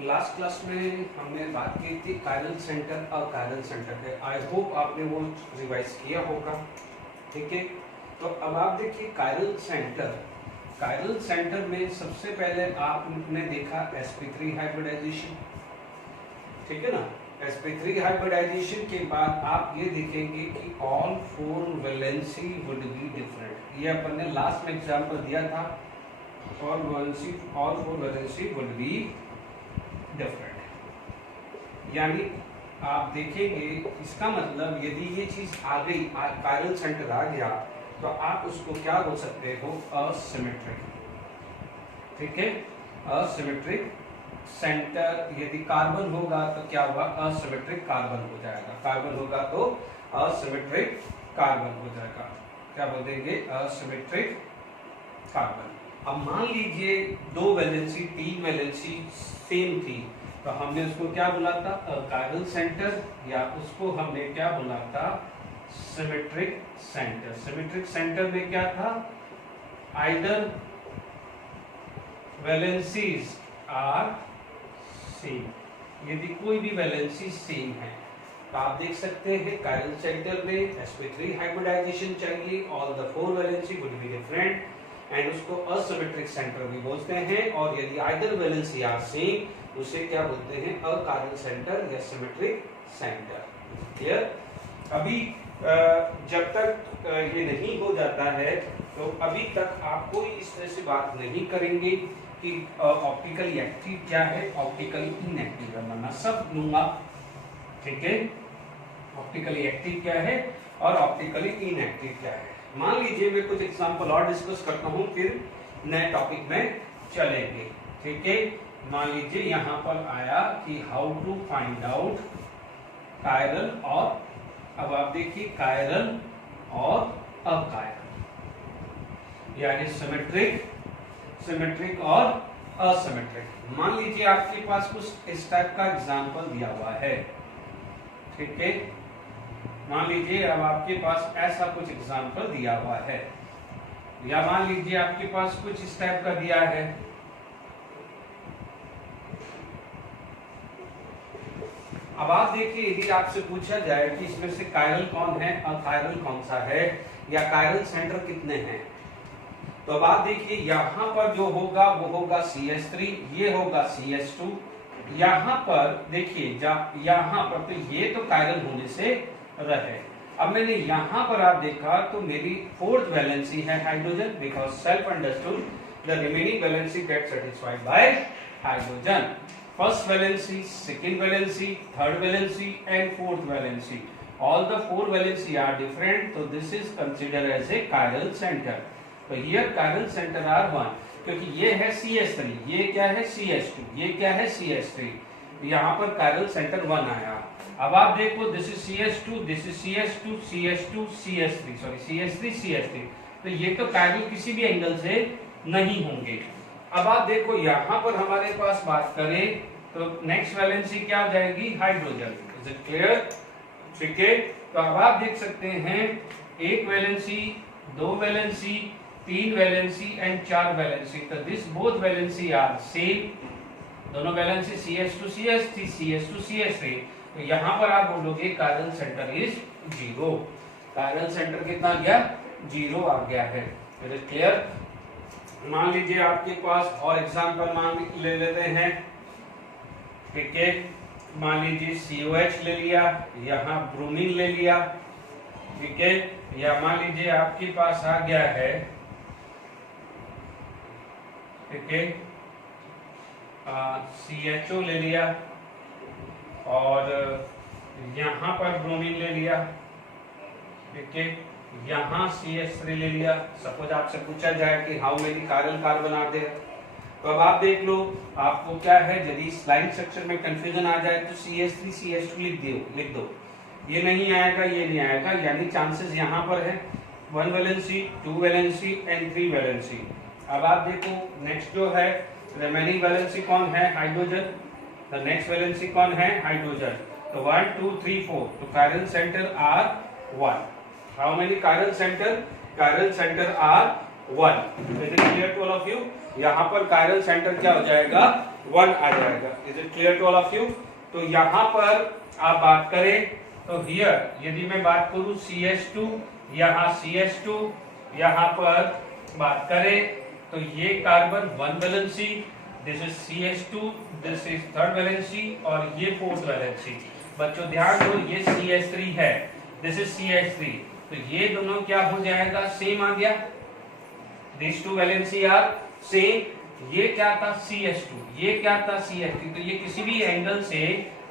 Last class में हमने बात की थी कायरल सेंटर और कायरल सेंटर है। आई होप आपने वो रिवाइज किया होगा। ठीक है, तो अब आप देखिए कायरल सेंटर में सबसे पहले आपने देखा sp3 हाइब्रिडाइजेशन। ठीक है ना, sp3 हाइब्रिडाइजेशन के बाद आप ये देखेंगे कि all four valency would be different. ये अपन ने लास्ट में एग्जांपल दिया था, all four valency would be different. यानी आप देखेंगे इसका मतलब यदि ये चीज आ गई, कायरल सेंटर आ गया, तो आप उसको क्या बोल सकते हो, असिमेट्रिक। ठीक है, असिमेट्रिक सेंटर। यदि कार्बन होगा तो क्या होगा, असिमेट्रिक कार्बन हो जाएगा। कार्बन होगा तो असिमेट्रिक कार्बन हो जाएगा। क्या बोल देंगे, असिमेट्रिक कार्बन। अब मान लीजिए दो वैलेंसी तीन वैलेंसी सेम थी, तो हमने उसको क्या बोला था, कायरल सेंटर, या उसको हमने क्या बोला था, सिमेट्रिक सेंटर। सिमेट्रिक सेंटर में क्या था, आइदर वैलेंसीज आर सेम। यदि कोई भी वैलेंसी सेम है तो आप देख सकते हैं कायरल सेंटर में sp3 हाइब्रिडाइजेशन चाहिए, all the four valency would be different, and उसको असिमेट्रिक सेंटर भी बोलते हैं। और यदि आइदर वैलेंसी आर सेम, उसे क्या बोलते हैं, अकायरल सेंटर या सिमेट्रिक सेंटर। क्लियर। अभी जब तक ये नहीं हो जाता है तो अभी तक आप कोई इस तरह से बात नहीं करेंगे कि ऑप्टिकली एक्टिव क्या है, ऑप्टिकली इनएक्टिव है, वरना सब लूंगा। ठीक है, ऑप्टिकली एक्टिव क्या है और ऑप्टिकली इनएक्टिव क्या है। मान लीजिए मैं कुछ एग्जांपल और डिस्कस करता हूं, फिर नए टॉपिक में चलेंगे। ठीक है, मान लीजिए यहां पर आया कि how to find out chiral, और अब आप देखिए कायरल और अकायरल, यानी सिमेट्रिक और असिमेट्रिक। मान लीजिए आपके पास कुछ इस टाइप का एग्जांपल दिया हुआ है। ठीक है, मान लीजिए अब आपके पास ऐसा कुछ एग्जांपल दिया हुआ है, या मान लीजिए आपके पास कुछ इस टाइप का दिया है। अब आप देखिए, यदि आपसे पूछा जाए कि इसमें से कायरल कौन है और कायरल कौन सा है, या कायरल सेंटर कितने हैं, तो अब आप देखिए यहां पर जो होगा वो होगा CH3, ये होगा CH2। यहां पर देखिए, यहां पर तो ये तो कायरल होने से रहे। अब मैंने यहां पर आप देखा तो मेरी फोर्थ वैलेंसी है hydrogen, because self understood the remaining valency get satisfied by hydrogen. First valency, second valency, third valency and fourth valency, all the four valency are different, तो this is considered as a chiral centre. तो here chiral centre are 1, क्योंकि ये है CH3, ये क्या है CH2, ये क्या है CH3, यहाँ पर कायरल सेंटर 1 आया। अब आप देखो this is CH2, this is CH2, CH2, CH3, sorry CH3, CH3, तो ये तो कायरल किसी भी एंगल से नहीं होंगे। अब आप देखो यहाँ पर हमारे पास बात करें तो नेक्स्ट वैलेंसी क्या हो जाएगी, हाइड्रोजन। Is it clear. ठीक है, तो अब आप देख सकते हैं एक वैलेंसी, दो वैलेंसी, तीन वैलेंसी एंड चार वैलेंसी, तो this both valency are same. दोनों valency CH2 CH3 CH2 CH3, तो यहां पर आप बोलोगे chiral centre is 0। Chiral centre कितना आ गया, 0 आ गया है। Is it clear. मान लीजिए आपके पास और एग्जांपल मान ले लेते हैं। ठीक है, मान लीजिए COH ले लिया, यहाँ ब्रोमीन ले लिया। ठीक है, या मान लीजिए आपके पास आ गया है, ठीक है, CHO ले लिया और यहाँ पर ब्रोमीन ले लिया। ठीक है, यहाँ CH3 ले लिया। सपोज आपसे पूछा जाए कि how many chiral carbon are there, तो अब आप देख लो आपको क्या है, यदि स्लाइड स्ट्रक्चर में कंफ्यूजन आ जाए तो CH3 CH2 लिख दो। ये नहीं आएगा, ये नहीं आएगा, यानी चांसेस यहाँ पर है 1 वैलेंसी, 2 वैलेंसी एंड 3 वैलेंसी। अब आप देखो नेक्स्ट जो है रिमेनिंग वैलेंसी कौन है, हाइड्रोजन। द नेक्स्ट वैलेंसी कौन है, हाइड्रोजन। तो 1 2 3 4, तो chiral centre are 1। How many chiral center, chiral centre are 1। Is it clear to all of you? यहाँ पर कायरल सेंटर क्या हो जाएगा? 1 आ जाएगा। Is it clear to all of you? तो यहाँ पर आप बात करें तो हियर यदि मैं बात करूं CH2, यहाँ CH2, यहाँ पर बात करें तो ये carbon 1 valency, this is CH2, this is 3rd valency और ये 4th वैलेंसी। बच्चों ध्यान दो, ये CH3 है, दिस इज CH3, तो ये दोनों क्या हो जाएगा? सेम आ गया। These two valency are same। ये क्या था? CH2, ये क्या था? CH3। तो ये किसी भी एंगल से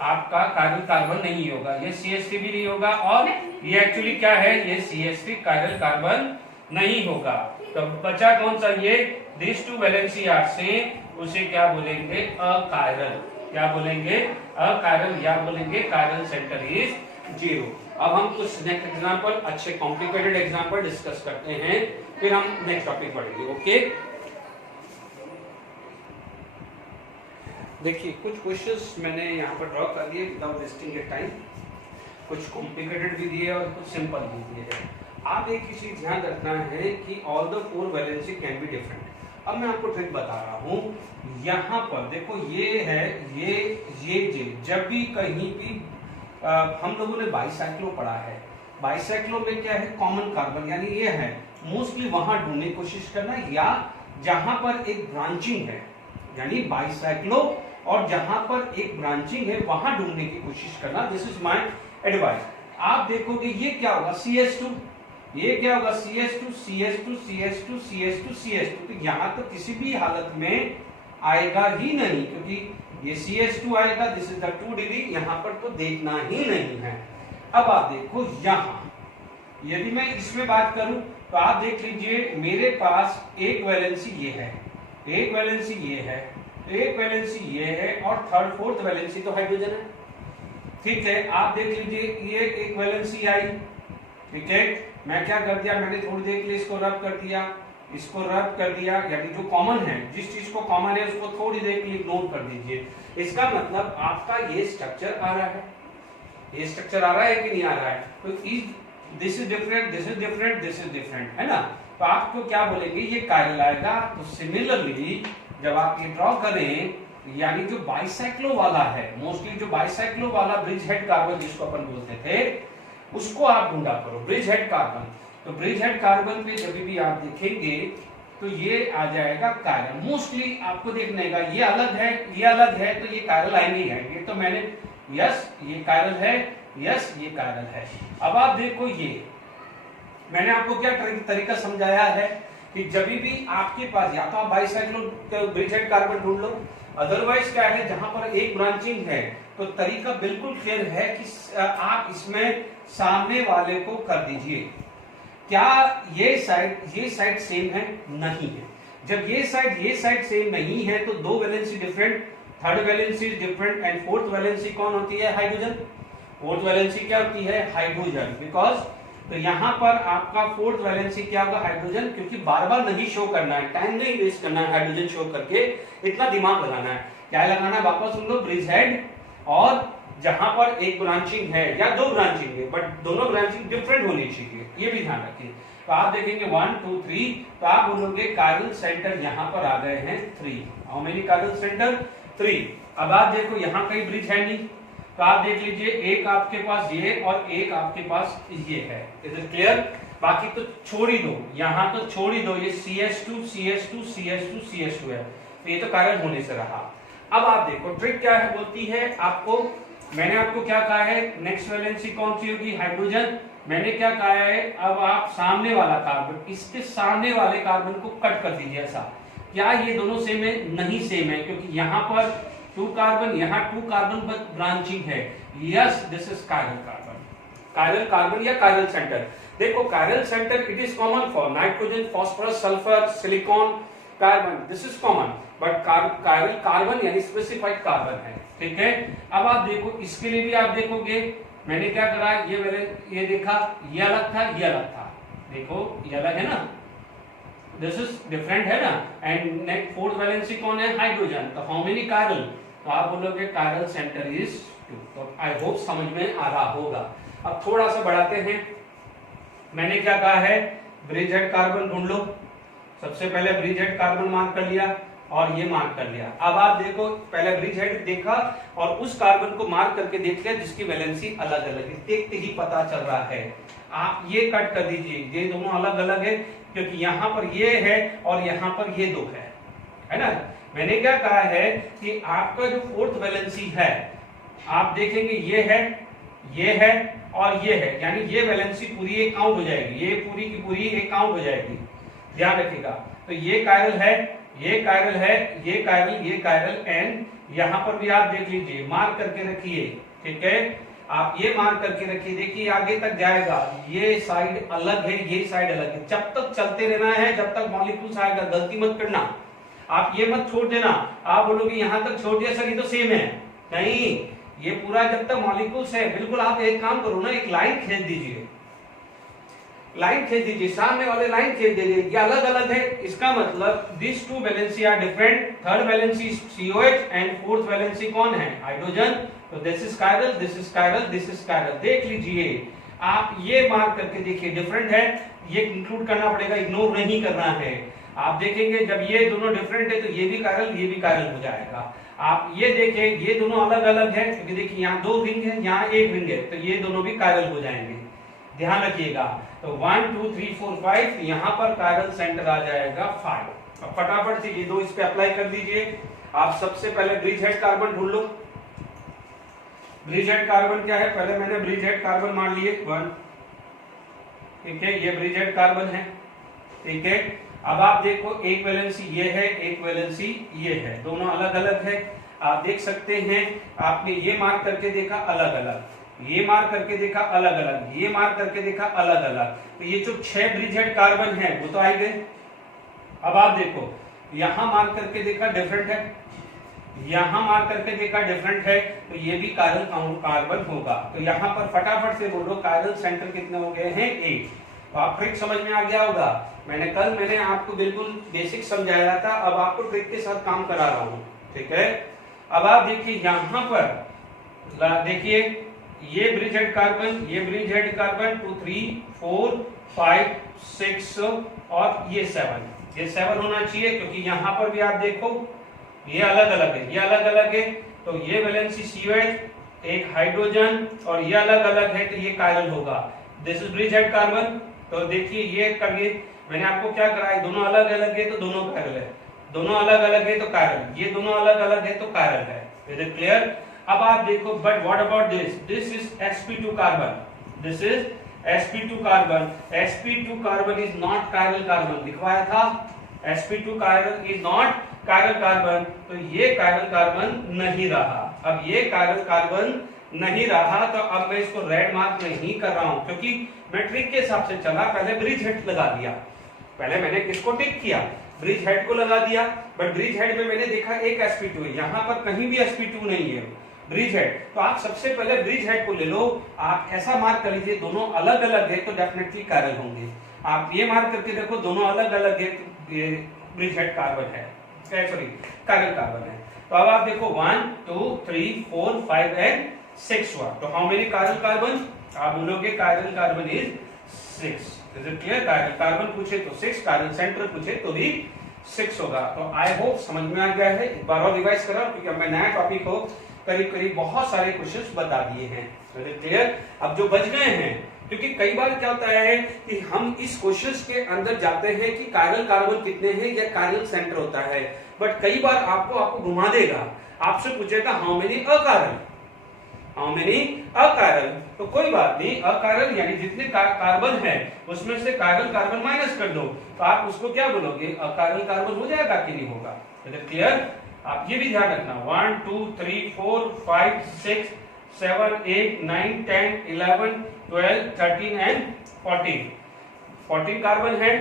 आपका कायरल कार्बन नहीं होगा, ये CH3 भी नहीं होगा और ये एक्चुअली क्या है? ये CH3 कायरल कार्बन नहीं होगा। तो बचा कौन सा? ये These two valency are same, उसे क्या बोलेंगे? अकायरल। क्या बोलेंगे? अकायरल, या बोलेंगे कायरल सेंटर इज 0। अब हम कुछ नेक्स्ट एग्जांपल, अच्छे कॉम्प्लिकेटेड एग्जांपल डिस्कस करते हैं, फिर हम नेक्स्ट टॉपिक पढ़ेंगे। ओके, देखिए कुछ क्वेश्चंस मैंने यहाँ पर ड्रॉ कर दिए विदाउट वेस्टिंग योर टाइम। कुछ कॉम्प्लिकेटेड भी दिए और कुछ सिंपल भी दिए हैं। आप एक ही चीज ध्यान रखना है कि all the 4 valency can be different. अब मैं आपको ट्रिक बता रहा हूँ। यहाँ पर देखो ये है, ये जब भी कहीं भी हम लोगों ने बाइसाइक्लो पढ़ा है, बाइसाइक्लो में क्या है? कॉमन कार्बन, यानी ये है मोस्टली वहां ढूंढने की कोशिश करना, या जहां पर एक ब्रांचिंग है, यानी बाइसाइक्लो और जहां पर एक ब्रांचिंग है वहां ढूंढने की कोशिश करना। This is my advice. आप देखोगे ये क्या होगा? CH2, ये क्या होगा? CH2, CH2, CH2, CH2, CH2। तो यहाँ तो किसी भी हालत में आएगा ही नहीं, क्योंकि ये CH2 आएगा, दिस इज द 2 डिग्री, यहाँ पर तो देखना ही नहीं है। अब आप देखो यहाँ, यदि मैं इसमें बात करूं तो आप देख लीजिए मेरे पास एक वैलेंसी ये है, एक वैलेंसी ये है, एक वैलेंसी ये है और 3rd 4th वैलेंसी तो हाइड्रोजन है। ठीक है, आप देख लीजिए ये एक वैलेंसी आई। ठीक है, मैं क्या कर दिया? मैंने थोड़ी देर के लिए इसको रब कर दिया, इसको रब कर दिया, यानी जो कॉमन है, जिस चीज को कॉमन है उसको थोड़ी देर के लिए इग्नोर कर दीजिए। इसका मतलब आपका ये स्ट्रक्चर आ रहा है, ये स्ट्रक्चर आ रहा है कि नहीं आ रहा है? तो this is different, this is different, this is different, है ना? तो आपको क्या बोलेंगे? ये कायरल आएगा। तो सिमिलरली जब आप ये ड्रॉ करें, यानी जो बाइसाइक्लो वाला है, मोस्टली जो बाइसाइक्लो वाला ब्रिज हेड कार्बन जिसको अपन बोलते थे, उसको आप ढूंढा करो, ब्रिज हेड कार्बन। तो ब्रिज हेड कार्बन पे जब भी आप देखेंगे तो ये आ जाएगा कायरल। मोस्टली आपको देखने का ये अलग है, ये अलग है, तो ये कायरल आएंगे ही आएंगे। तो मैंने यस ये कायरल है, यस ये कायरल है। अब आप देखो ये मैंने आपको क्या तरीका समझाया है कि जब भी आपके पास या तो आप बाइसाइक्लो ब्रिज हेड कार्बन ढूंढ लो, अदरवाइज क्या है, जहां पर एक ब्रांचिंग है तो तरीका बिल्कुल क्लियर है कि आप इसमें सामने वाले को कर दीजिए। क्या ये साइड सेम है? नहीं है। जब ये साइड सेम नहीं है तो 2 valency different, 3rd valency different and 4th valency कौन होती है? हाइड्रोजन। 4th वैलेंसी क्या होती है? हाइड्रोजन। बिकॉज तो यहाँ पर आपका 4th वैलेंसी क्या होगा? हाइड्रोजन। क्योंकि बार बार नहीं शो करना है, टाइम नहीं वेस्ट करना है हाइड्रोजन शो करके, इतना दिमाग लगाना है। क्या लगाना है? वापस सुन लो, ब्रिज हेड और जहां पर एक ब्रांचिंग है या 2 ब्रांचिंग है, बट दोनों ब्रांचिंग डिफरेंट होनी चाहिए, ये भी ध्यान रखिए। तो आप देखेंगे 1 2 3, तो आप बोलोगे कायरल सेंटर यहाँ पर आ गए हैं 3। How many chiral centre? 3। अब आप देखो यहाँ कहीं ब्रिज है नहीं, तो आप देख लीजिए एक आपके पास ये और एक आपके पास ये है। Is it clear? बाकी तो छोड़ ही दो, यहाँ तो छोड़ ही दो, ये CH2 CH2 CH2 CH2 है, तो ये तो कायरल होने से रहा। अब आप देखो ट्रिक क्या है, बोलती है आपको, मैंने आपको क्या कहा है? नेक्स्ट वैलेंसी कौन सी होगी? हाइड्रोजन। मैंने क्या कहा है? अब आप सामने वाला कार्बन, इसके सामने वाले कार्बन को कट कर दीजिए ऐसा। क्या ये दोनों सेम है? नहीं सेम है, क्योंकि यहाँ पर 2 कार्बन, यहाँ 2 कार्बन बट ब्रांचिंग है। Yes, this is chiral carbon. Chiral carbon या कायरल सेंटर। देखो chiral centre it is common for nitrogen, phosphorus, sulphur, silicon, carbon, this is common, but chiral carbon यानी specified carbon है। ठीक है, अब आप देखो इसके लिए भी आप देखोगे मैंने क्या करा, ये देखा, ये अलग था, ये अलग था, देखो ये अलग है ना, दिस इज डिफरेंट है ना। एंड नेक्स्ट 4th वैलेंसी कौन है? हाइड्रोजन। तो हाउ मेनी कायरल? तो आप बोलोगे कायरल सेंटर इज 2। तो आई होप समझ में आ रहा होगा। अब थोड़ा सा बढ़ाते हैं। मैंने क्या कहा है? ब्रिज हेड कार्बन ढूंढ लो, सबसे पहले ब्रिज हेड कार्बन मार्क कर लिया और ये मार्क कर लिया। अब आप देखो, पहले ब्रिज हेड देखा और उस कार्बन को मार्क करके देख लिया जिसकी वैलेंसी अलग अलग है, देखते ही पता चल रहा है। आप ये कट कर दीजिए, ये दोनों अलग अलग है क्योंकि यहाँ पर ये है और यहाँ पर ये दो है ना। मैंने क्या कहा है कि आपका जो फोर्थ वैलेंसी है, आप देखेंगे ये है और ये है, यानी ये वैलेंसी पूरी एक काउंट हो जाएगी, ये पूरी की पूरी एक काउंट हो जाएगी, ध्यान रखिएगा। तो ये कायरल है, ये कायरल है, ये कायरल एंड यहाँ पर भी आप देख लीजिए, मार्क करके रखिए, ठीक है। आप ये मार्क करके रखिए, देखिए आगे तक जाएगा, ये साइड अलग है, ये साइड अलग है, जब तक चलते रहना है, जब तक मॉलिक्यूल्स आएगा। गलती मत करना, आप ये मत छोड़ देना, आप बोलोगे यहां तक छोड़ दिया सर ये तो सेम है, नहीं, ये पूरा जब तक मॉलिक्यूल्स है, बिल्कुल आप एक काम करो ना, एक लाइन खींच दीजिए, लाइन खींच दीजिए, सामने वाले लाइन खींच दीजिए, ये अलग अलग है, इसका मतलब this two valency are different, third valency COH and fourth valency कौन है, हाइड्रोजन। तो this is chiral, this is chiral, this is chiral, देख लीजिए आप, ये मार्क करके देखिए, डिफरेंट है, ये इंक्लूड करना पड़ेगा, इग्नोर नहीं करना है। आप देखेंगे जब ये दोनों डिफरेंट है तो ये भी कायरल हो जाएगा। आप ये देखें, ये दोनों अलग अलग है क्योंकि देखिए यहाँ 2 रिंग है, यहाँ 1 रिंग है, तो ये दोनों भी कायरल हो जाएंगे, ध्यान रखिएगा। तो 1 2 3 4 5, यहाँ पर कायरल सेंटर आ जाएगा 5। अब फटाफट से ये दो इस पे अप्लाई कर दीजिए। आप सबसे पहले ब्रिज हेड कार्बन ढूंढ लो। ब्रिज हेड कार्बन क्या है, पहले मैंने ब्रिज हेड कार्बन मान लिए 1, ठीक है, ये ब्रिज हेड कार्बन है, ठीक है। अब आप देखो, एक वैलेंसी ये है, एक वैलेंसी ये है, दोनों अलग अलग है, आप देख सकते हैं। आपने ये मार्क करके देखा अलग अलग, ये मार्क करके देखा अलग अलग, ये मार्क करके देखा अलग अलग, तो ये जो 6 ब्रिज हेड कार्बन है वो तो आ गए। अब आप देखो, यहां मार्क करके देखा डिफरेंट है, यहां मार्क करके देखा डिफरेंट है, तो ये भी कायरल कार्बन होगा। तो यहां पर फटाफट से बोलो, कायरल सेंटर कितने हो गए हैं, 8। तो आप ट्रिक समझ में आ गया होगा। मैंने आपको बिल्कुल बेसिक समझाया था, अब आपको ट्रिक के साथ काम करा रहा हूं, ठीक है। अब आप देखिए यहां पर देखिए, ये ब्रिज हेड कार्बन, ये ब्रिज हेड कार्बन 2 3 4 5 6 और ये 7, ये 7 होना चाहिए क्योंकि यहां पर भी आप देखो ये अलग अलग है, ये अलग अलग है, तो ये वैलेंसी COH, एक हाइड्रोजन और ये अलग अलग है, तो ये कायरल होगा। This is bridge head carbon. तो देखिए ये करिए, मैंने आपको क्या कराया, दोनों अलग अलग है तो दोनों कायरल है, दोनों अलग अलग है तो कायरल, ये दोनों अलग अलग है तो कायरल है। Is it clear? अब आप देखो, but what about this, this is sp2 carbon, this is sp2 carbon, sp2 carbon is not chiral carbon, लिखवाया था sp2 carbon is not chiral carbon, तो ये कायरल कार्बन नहीं रहा। अब ये कायरल कार्बन नहीं रहा, तो अब मैं इसको रेड मार्क नहीं कर रहा हूं क्योंकि मैं ट्रिक के हिसाब से चला, पहले ब्रिज हेड लगा दिया, पहले मैंने किसको टिक किया, ब्रिज हेड को लगा दिया, बट ब्रिज हेड में मैंने देखा एक sp2 है, यहां पर कहीं भी sp2 नहीं है ब्रिज हेड, तो आप सबसे पहले ब्रिज हेड को ले लो। आप ऐसा मार्क कर लीजिए, दोनों अलग अलग है तो डेफिनेटली कायरल होंगे। आप ये मार्क करके देखो, दोनों अलग अलग है तो ब्रिज हेड कार्बन है, सॉरी कायरल कार्बन है। तो अब आप देखो 1 2 3 4 5 एंड 6 हुआ, तो हाउ मेनी कायरल कार्बन, आप बोलोगे chiral carbon is 6। Is it clear? Chiral carbon पूछे तो 6, कायरल सेंटर पूछे तो भी 6 होगा। तो आई होप समझ में आ गया है। एक बार और रिवाइज करा क्योंकि अब मैं नया टॉपिक हो करीब करीब बहुत सारे क्वेश्चंस बता दिए हैं। Is it clear? अब जो बच गए हैं, क्योंकि कई बार क्या होता है कि हम इस क्वेश्चंस के अंदर जाते हैं कि कायरल कार्बन कितने हैं या कायरल सेंटर होता है, बट कई बार आपको घुमा देगा, आपसे पूछेगा how many achiral, how many achiral, तो कोई बात नहीं, अकायरल यानी जितने कार्बन है उसमें से कायरल कार्बन माइनस कर दो, तो आप उसको क्या बोलोगे, अकायरल कार्बन हो जाएगा कि नहीं होगा। क्लियर? आप ये भी ध्यान रखना, 1 2 3 4 5 6 7 8 9 10 11 12 13 एंड 14 कार्बन है,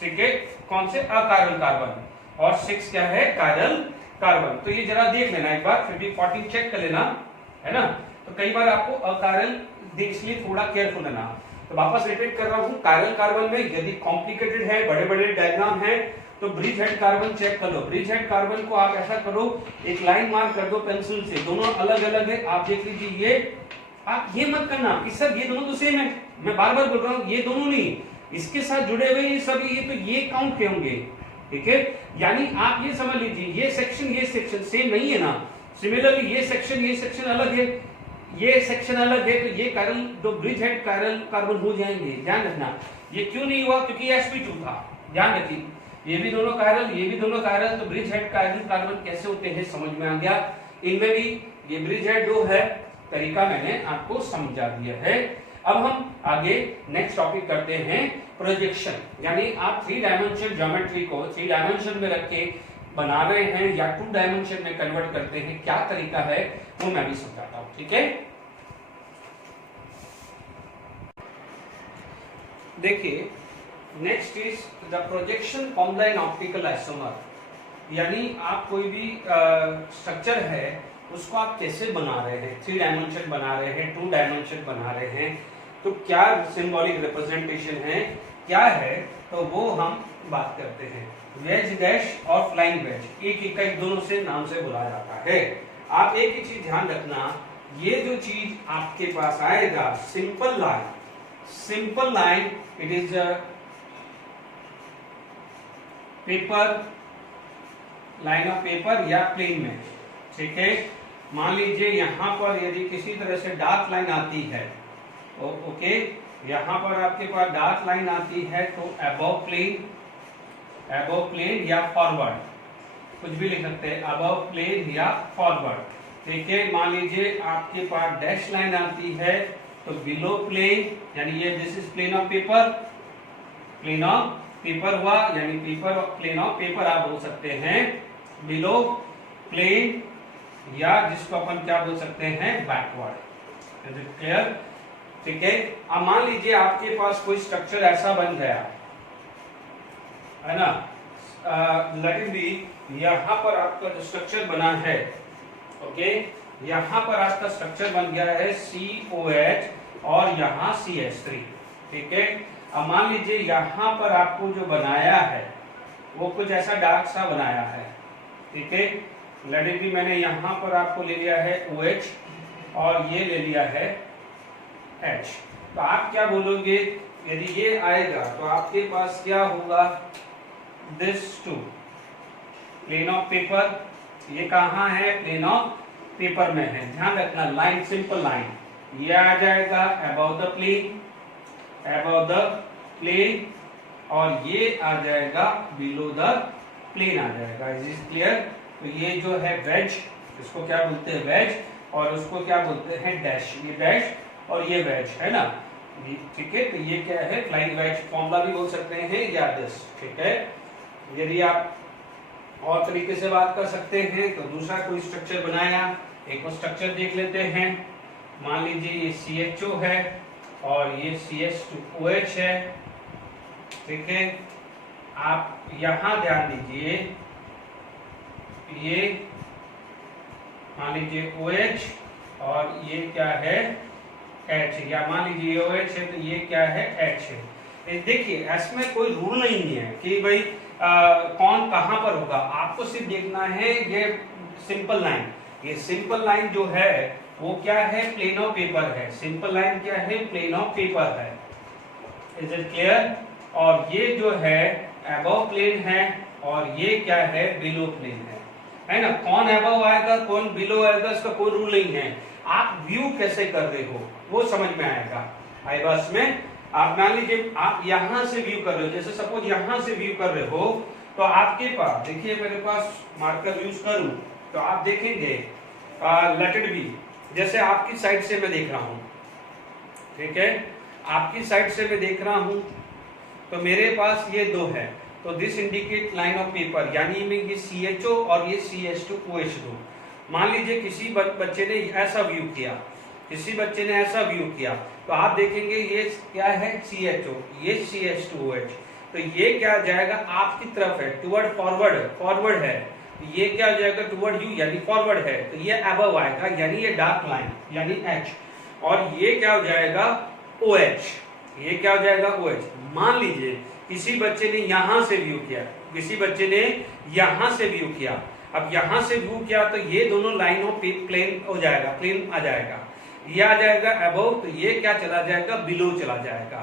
ठीक है, कौन से अकायरल कार्बन, और 6 क्या है, कायरल कार्बन। तो ये जरा देख लेना एक बार, फिर भी 14 चेक कर लेना, है ना। तो कई बार आपको अकायरल इसलिए थोड़ा केयरफुल रहना। तो वापस रिपीट कर रहा हूं, कायरल कार्बन में यदि कॉम्प्लिकेटेड है, बड़े बड़े डायग्राम है, तो ब्रिज हेड कार्बन चेक कर लो। ब्रिज हेड कार्बन को आप ऐसा करो, एक लाइन मार्क कर दो पेंसिल से, दोनों अलग अलग है, आप देख लीजिए। ये आप ये मत करना कि सर ये दोनों तो सेम है, मैं बार बार बोल रहा हूँ ये दोनों नहीं, इसके साथ जुड़े हुए ये सभी ये तो ये काउंट के होंगे, ठीक है। यानी आप ये समझ लीजिए ये सेक्शन सेम नहीं है ना। सिमिलरली ये सेक्शन अलग है, ये सेक्शन अलग है, तो ये कायरल जो ब्रिज हेड कायरल कार्बन हो जाएंगे। ध्यान रखना ये क्यों नहीं हुआ, क्योंकि sp2 था। ध्यान रखिए ये भी दोनों कायरल, ये भी दोनों कायरल, तो ब्रिज हेड कायरल कार्बन कैसे होते हैं समझ में आ गया। इनमें भी ये ब्रिज हेड जो है तरीका मैंने आपको समझा दिया है। अब हम आगे नेक्स्ट टॉपिक करते हैं प्रोजेक्शन, यानी आप 3 डायमेंशन ज्योमेट्री को 3 डायमेंशन में रख के बना रहे हैं या 2 डायमेंशन में कन्वर्ट करते हैं, क्या तरीका है वो मैं भी समझाता हूं, ठीक है। देखिए next is the projection from the optical isomer, यानी आप कोई भी स्ट्रक्चर है उसको आप कैसे बना रहे हैं, 3 डायमेंशन बना रहे हैं, 2 डायमेंशन बना रहे हैं, तो क्या सिंबॉलिक रिप्रेजेंटेशन है, क्या है, तो वो हम बात करते हैं। वेज डैश और फ्लाइंग वेज एक दोनों से नाम से बुलाया जाता है। आप एक ही चीज ध्यान रखना, ये जो चीज आपके पास आएगा simple line it is paper, line of paper या प्लेन में, ठीक है। मान लीजिए यहां पर यदि किसी तरह से डार्क लाइन आती है, ओके, यहां पर आपके पास डार्क लाइन आती है तो अबव प्लेन या फॉरवर्ड, कुछ भी लिख सकते हैं, अबव प्लेन या फॉरवर्ड, ठीक है। मान लीजिए आपके पास डैश लाइन आती है तो बिलो प्लेन, यानी ये this is plane of paper हुआ, यानी प्लेन ऑफ पेपर आप बोल सकते हैं, बिलो प्लेन या जिसको अपन क्या बोल सकते हैं बैकवर्ड। इज इट क्लियर, ठीक है। अब मान लीजिए आपके पास कोई स्ट्रक्चर ऐसा बन गया है ना, लेट इट बी, यहां पर आपका जो स्ट्रक्चर बना है, ओके, यहां पर आपका स्ट्रक्चर बन गया है COH और यहां CH3, ठीक है। अब मान लीजिए यहां पर आपको जो बनाया है वो कुछ ऐसा डार्क सा बनाया है, ठीक है। लेट इट बी, मैंने यहां पर आपको ले लिया है OH और ये ले लिया है H, तो आप क्या बोलोगे, यदि ये आएगा तो आपके पास क्या होगा, this two plane of paper, ये कहां है, प्लेन ऑफ पेपर में है। ध्यान रखना लाइन, सिंपल लाइन, ये आ जाएगा अबव द प्लेन और ये आ जाएगा बिलो द प्लेन आ जाएगा। Is it clear. तो ये जो है वेज, इसको क्या बोलते हैं वेज, और उसको क्या बोलते हैं डैश, ये डैश और ये वेज है ना, ठीक है। तो ये क्या है फ्लाइंग वेज, फॉर्मूला भी बोल सकते हैं या दिस, ठीक है। यदि आप और तरीके से बात कर सकते हैं तो दूसरा कोई स्ट्रक्चर बनाया, एक स्ट्रक्चर देख लेते हैं। मान लीजिए ये CHO है और ये CH2OH है, ठीक है। आप यहां ध्यान दीजिए, ये मान लीजिए OH और ये क्या है H, या मान लीजिए ये OH है तो ये क्या है H है। देखिए इसमें कोई रूल नहीं है कि भाई कौन कहां पर होगा, आपको सिर्फ देखना है ये सिंपल लाइन, ये सिंपल लाइन जो है वो क्या है प्लेन ऑफ पेपर है, सिंपल लाइन क्या है प्लेन ऑफ पेपर है। Is it clear. और ये जो है अबव प्लेन है और ये क्या है बिलो प्लेन है ना। कौन अबव आएगा कौन बिलो आएगा इसका कोई रूल नहीं है, आप व्यू कैसे कर रहे हो वो समझ में आएगा। आई बस में आप मान लीजिए आप यहां से व्यू कर रहे हो, जैसे सपोज यहां से व्यू कर रहे हो तो आपके पास देखिए मेरे पास मार्कर यूज करूं तो आप देखेंगे लेट इट बी, जैसे आपकी साइड से मैं देख रहा हूं, ठीक है, आपकी साइड से मैं देख रहा हूं तो मेरे पास ये दो है, तो this indicate line of paper, यानी में ये CHO और ये CH2OH दो। मान लीजिए किसी बच्चे ने ऐसा व्यू किया, किसी बच्चे ने ऐसा व्यू किया तो आप देखेंगे ये क्या है CHO, ये CH2OH, तो ये क्या जाएगा आपकी तरफ है, टुवर्ड फॉरवर्ड है, ये क्या हो जाएगा टुवर्ड यू यानी फॉरवर्ड है, तो ये अबव आएगा यानी ये डार्क लाइन यानी H, और ये क्या हो जाएगा OH, ये क्या हो जाएगा OH। मान लीजिए किसी बच्चे ने यहां से व्यू किया, किसी बच्चे ने यहां से व्यू किया, अब यहां से व्यू किया तो ये दोनों लाइन ऑफ प्लेन हो जाएगा, प्लेन आ जाएगा, ये आ जाएगा अबव, तो ये क्या चला जाएगा बिलो चला जाएगा।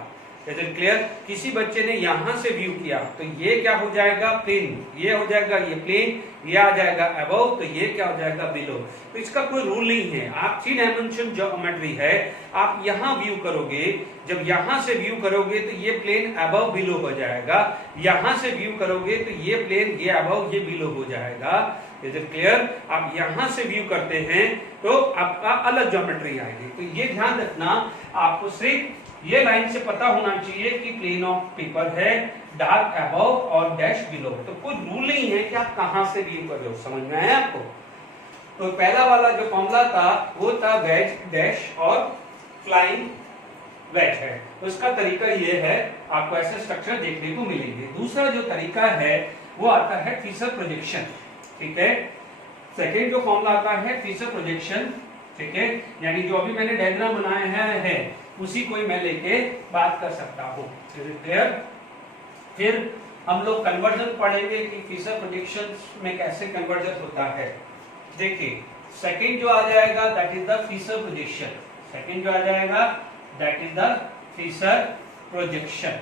Is it clear? किसी बच्चे ने यहां से व्यू किया तो ये क्या हो जाएगा, प्लेन, ये हो जाएगा ये प्लेन, ये आ जाएगा अबव, तो ये क्या हो जाएगा बिलो। तो इसका कोई रूल नहीं है, आप 3 डायमेंशन ज्योमेट्री है, आप यहां व्यू करोगे, जब यहां से व्यू करोगे तो ये प्लेन अबव बिलो हो जाएगा, यहां से व्यू करोगे तो ये प्लेन ये अबव ये बिलो हो जाएगा। Is it clear? आप यहां से व्यू करते हैं तो आपका अलग ज्योमेट्री आएगी। तो ये ध्यान रखना, आपको सिर्फ ये लाइन से पता होना चाहिए कि प्लेन ऑफ पेपर है डार्क अबव और डैश बिलो। तो कोई रूल नहीं है कि आप कहां से व्यू कर रहे हो, समझ में आया आपको? तो पहला वाला जो फॉर्मूला था वो था वेज डैश और फ्लाइंग वेज है, उसका तरीका ये है, आपको ऐसे स्ट्रक्चर देखने को मिलेंगे। दूसरा जो तरीका है वो आता है फीचर प्रोजेक्शन, ठीक है। सेकेंड जो फॉर्मूला आता है फीचर प्रोजेक्शन, ठीक है, यानी जो अभी मैंने डायग्राम बनाया है उसी को मैं लेके बात कर सकता हूँ। फिर हम लोग कन्वर्जन पढ़ेंगे कि फीचर प्रोजेक्शन में कैसे कन्वर्जन होता है। देखिए सेकेंड जो आ जाएगा that is the feature projection, second जो आ जाएगा that is the feature projection,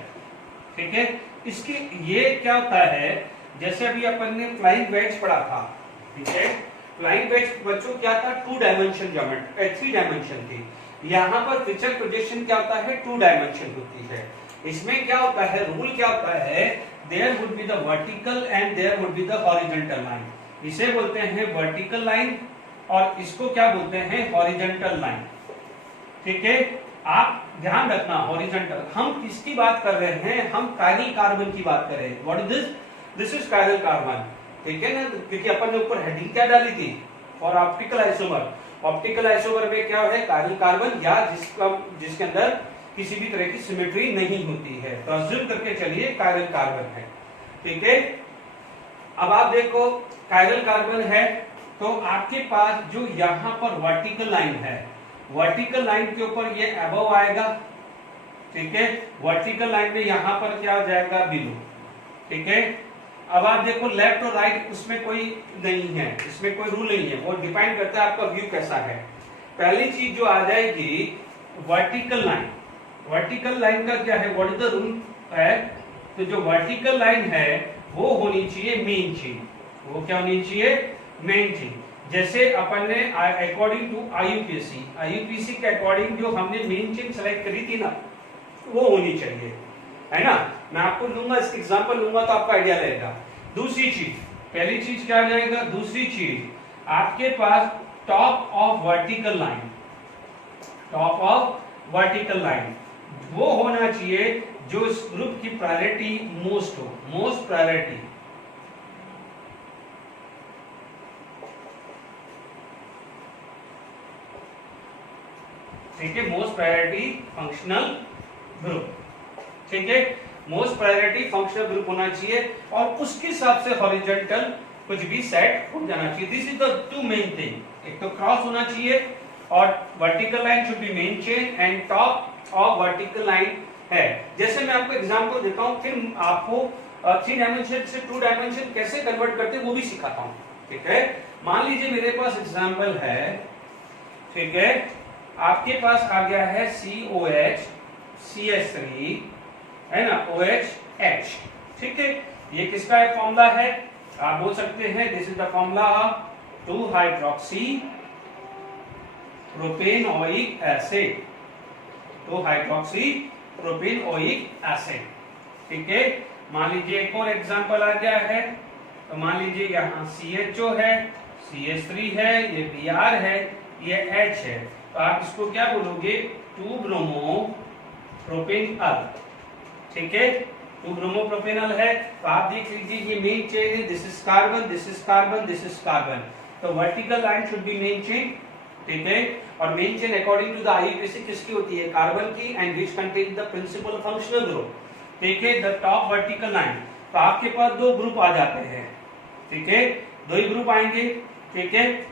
ठीक है। इसकी ये क्या होता है, जैसे अभी अपन ने फ्लाइंग वेज पढ़ा था, ठीक है, फ्लाइंग वेज बच्चों क्या था, 2 डायमेंशन ज्योमेट्री, 3 डायमेंशन थी। यहाँ पर फीचर प्रोजेक्शन क्या होता है, 2 डायमेंशन होती है। इसमें क्या होता है, रूल क्या होता है, there would be the vertical and there would be the horizontal line. इसे बोलते हैं वर्टिकल लाइन और इसको क्या बोलते हैं, हॉरिजॉन्टल लाइन, ठीक है। आप ध्यान रखना, हॉरिजॉन्टल, हम किसकी बात कर रहे हैं, हम कायरल कार्बन की बात कर रहे हैं। What is this? This is chiral carbon, ठीक है ना, क्योंकि अपन ने ऊपर हेडिंग क्या डाली थी, for optical isomer. Optical isomer में क्या है, कायरल कार्बन या जिसके अंदर किसी भी तरह की सिमेट्री नहीं होती है, तो अज्यूम करके चलिए कायरल कार्बन है, ठीक है। अब आप देखो कायरल कार्बन है तो आपके पास जो यहाँ पर वर्टिकल लाइन है, वर्टिकल लाइन के ऊपर ये अबव आएगा, ठीक है, वर्टिकल लाइन में यहाँ पर क्या हो जाएगा, बिलो, ठीक है। अब आप देखो लेफ्ट और राइट, उसमें कोई नहीं है, इसमें कोई रूल नहीं है, वो डिपेंड करता है आपका व्यू कैसा है। पहली चीज जो आ जाएगी वर्टिकल लाइन, वर्टिकल लाइन का क्या है, व्हाट इज द रूल है, तो जो वर्टिकल लाइन है वो होनी चाहिए मेन चेन, वो क्या होनी चाहिए, मेन चेन। जैसे अपन ने अकॉर्डिंग टू आईयूपीएसी, आईयूपीएसी के अकॉर्डिंग जो हमने मेन चेन सेलेक्ट करी थी ना, वो होनी चाहिए, है ना। मैं आपको लूंगा, इसका एग्जांपल लूंगा तो आपका आइडिया रहेगा। दूसरी चीज, पहली चीज क्या आ जाएगा, दूसरी चीज आपके पास top of vertical line, top of vertical line वो होना चाहिए जो इस ग्रुप की प्रायोरिटी मोस्ट हो, मोस्ट प्रायोरिटी, ठीक है, मोस्ट प्रायोरिटी फंक्शनल ग्रुप, ठीक है, मोस्ट प्रायोरिटी फंक्शनल ग्रुप होना चाहिए और उसके हिसाब से हॉरिजॉन्टल कुछ भी सेट हो जाना चाहिए। This is the 2 main thing, एक तो क्रॉस होना चाहिए और vertical line should be main chain and top of vertical line है। जैसे मैं आपको एग्जांपल देता हूं, फिर आपको 3 डायमेंशन से 2 डायमेंशन कैसे कन्वर्ट करते हैं वो भी सिखाता हूं, ठीक है। मान लीजिए मेरे पास एग्जांपल है, ठीक है, आपके पास आ गया है COH CH3 है ना, OH, ठीक है, ये किसका है फॉर्मूला है, आप बोल सकते हैं this is the formula of 2 hydroxy propanoic acid, 2 hydroxy propanoic acid, ठीक है। मान लीजिए एक और एग्जांपल आ गया है, तो मान लीजिए यहाँ CHO है, CH3 है, ये Br है, ये H है, तो आप इसको क्या बोलोगे, 2 ब्रोमो प्रोपेनल, ठीक है, 2 ब्रोमो प्रोपेनल है। तो आप देख लीजिए ये मेन चेन है, this is carbon, this is carbon, this is carbon, तो vertical line should be main chain, ठीक है। और main chain according to the IUPAC किसकी होती है, कार्बन की, and which contain the principal functional group, ठीक है, द टॉप वर्टिकल लाइन। तो आपके पास 2 ग्रुप आ जाते हैं, ठीक है, 2 ही ग्रुप आएंगे, ठीक है।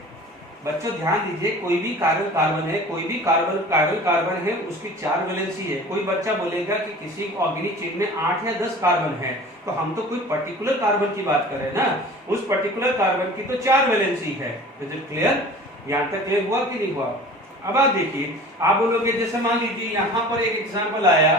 बच्चों ध्यान दीजिए, कोई भी कायरल कार्बन है, कोई भी कायरल कार्बन है, उसकी 4 वैलेंसी है। कोई बच्चा बोलेगा कि किसी ऑर्गेनिक चेन में 8 या 10 कार्बन है, तो हम तो कोई पर्टिकुलर कार्बन की बात कर रहे हैं ना, उस पर्टिकुलर कार्बन की तो 4 वैलेंसी है। Is it clear? यहां तक क्लियर हुआ कि नहीं हुआ? अब आप देखिए, आप बोलोगे जैसे मान लीजिए यहाँ पर एक एग्जाम्पल आया,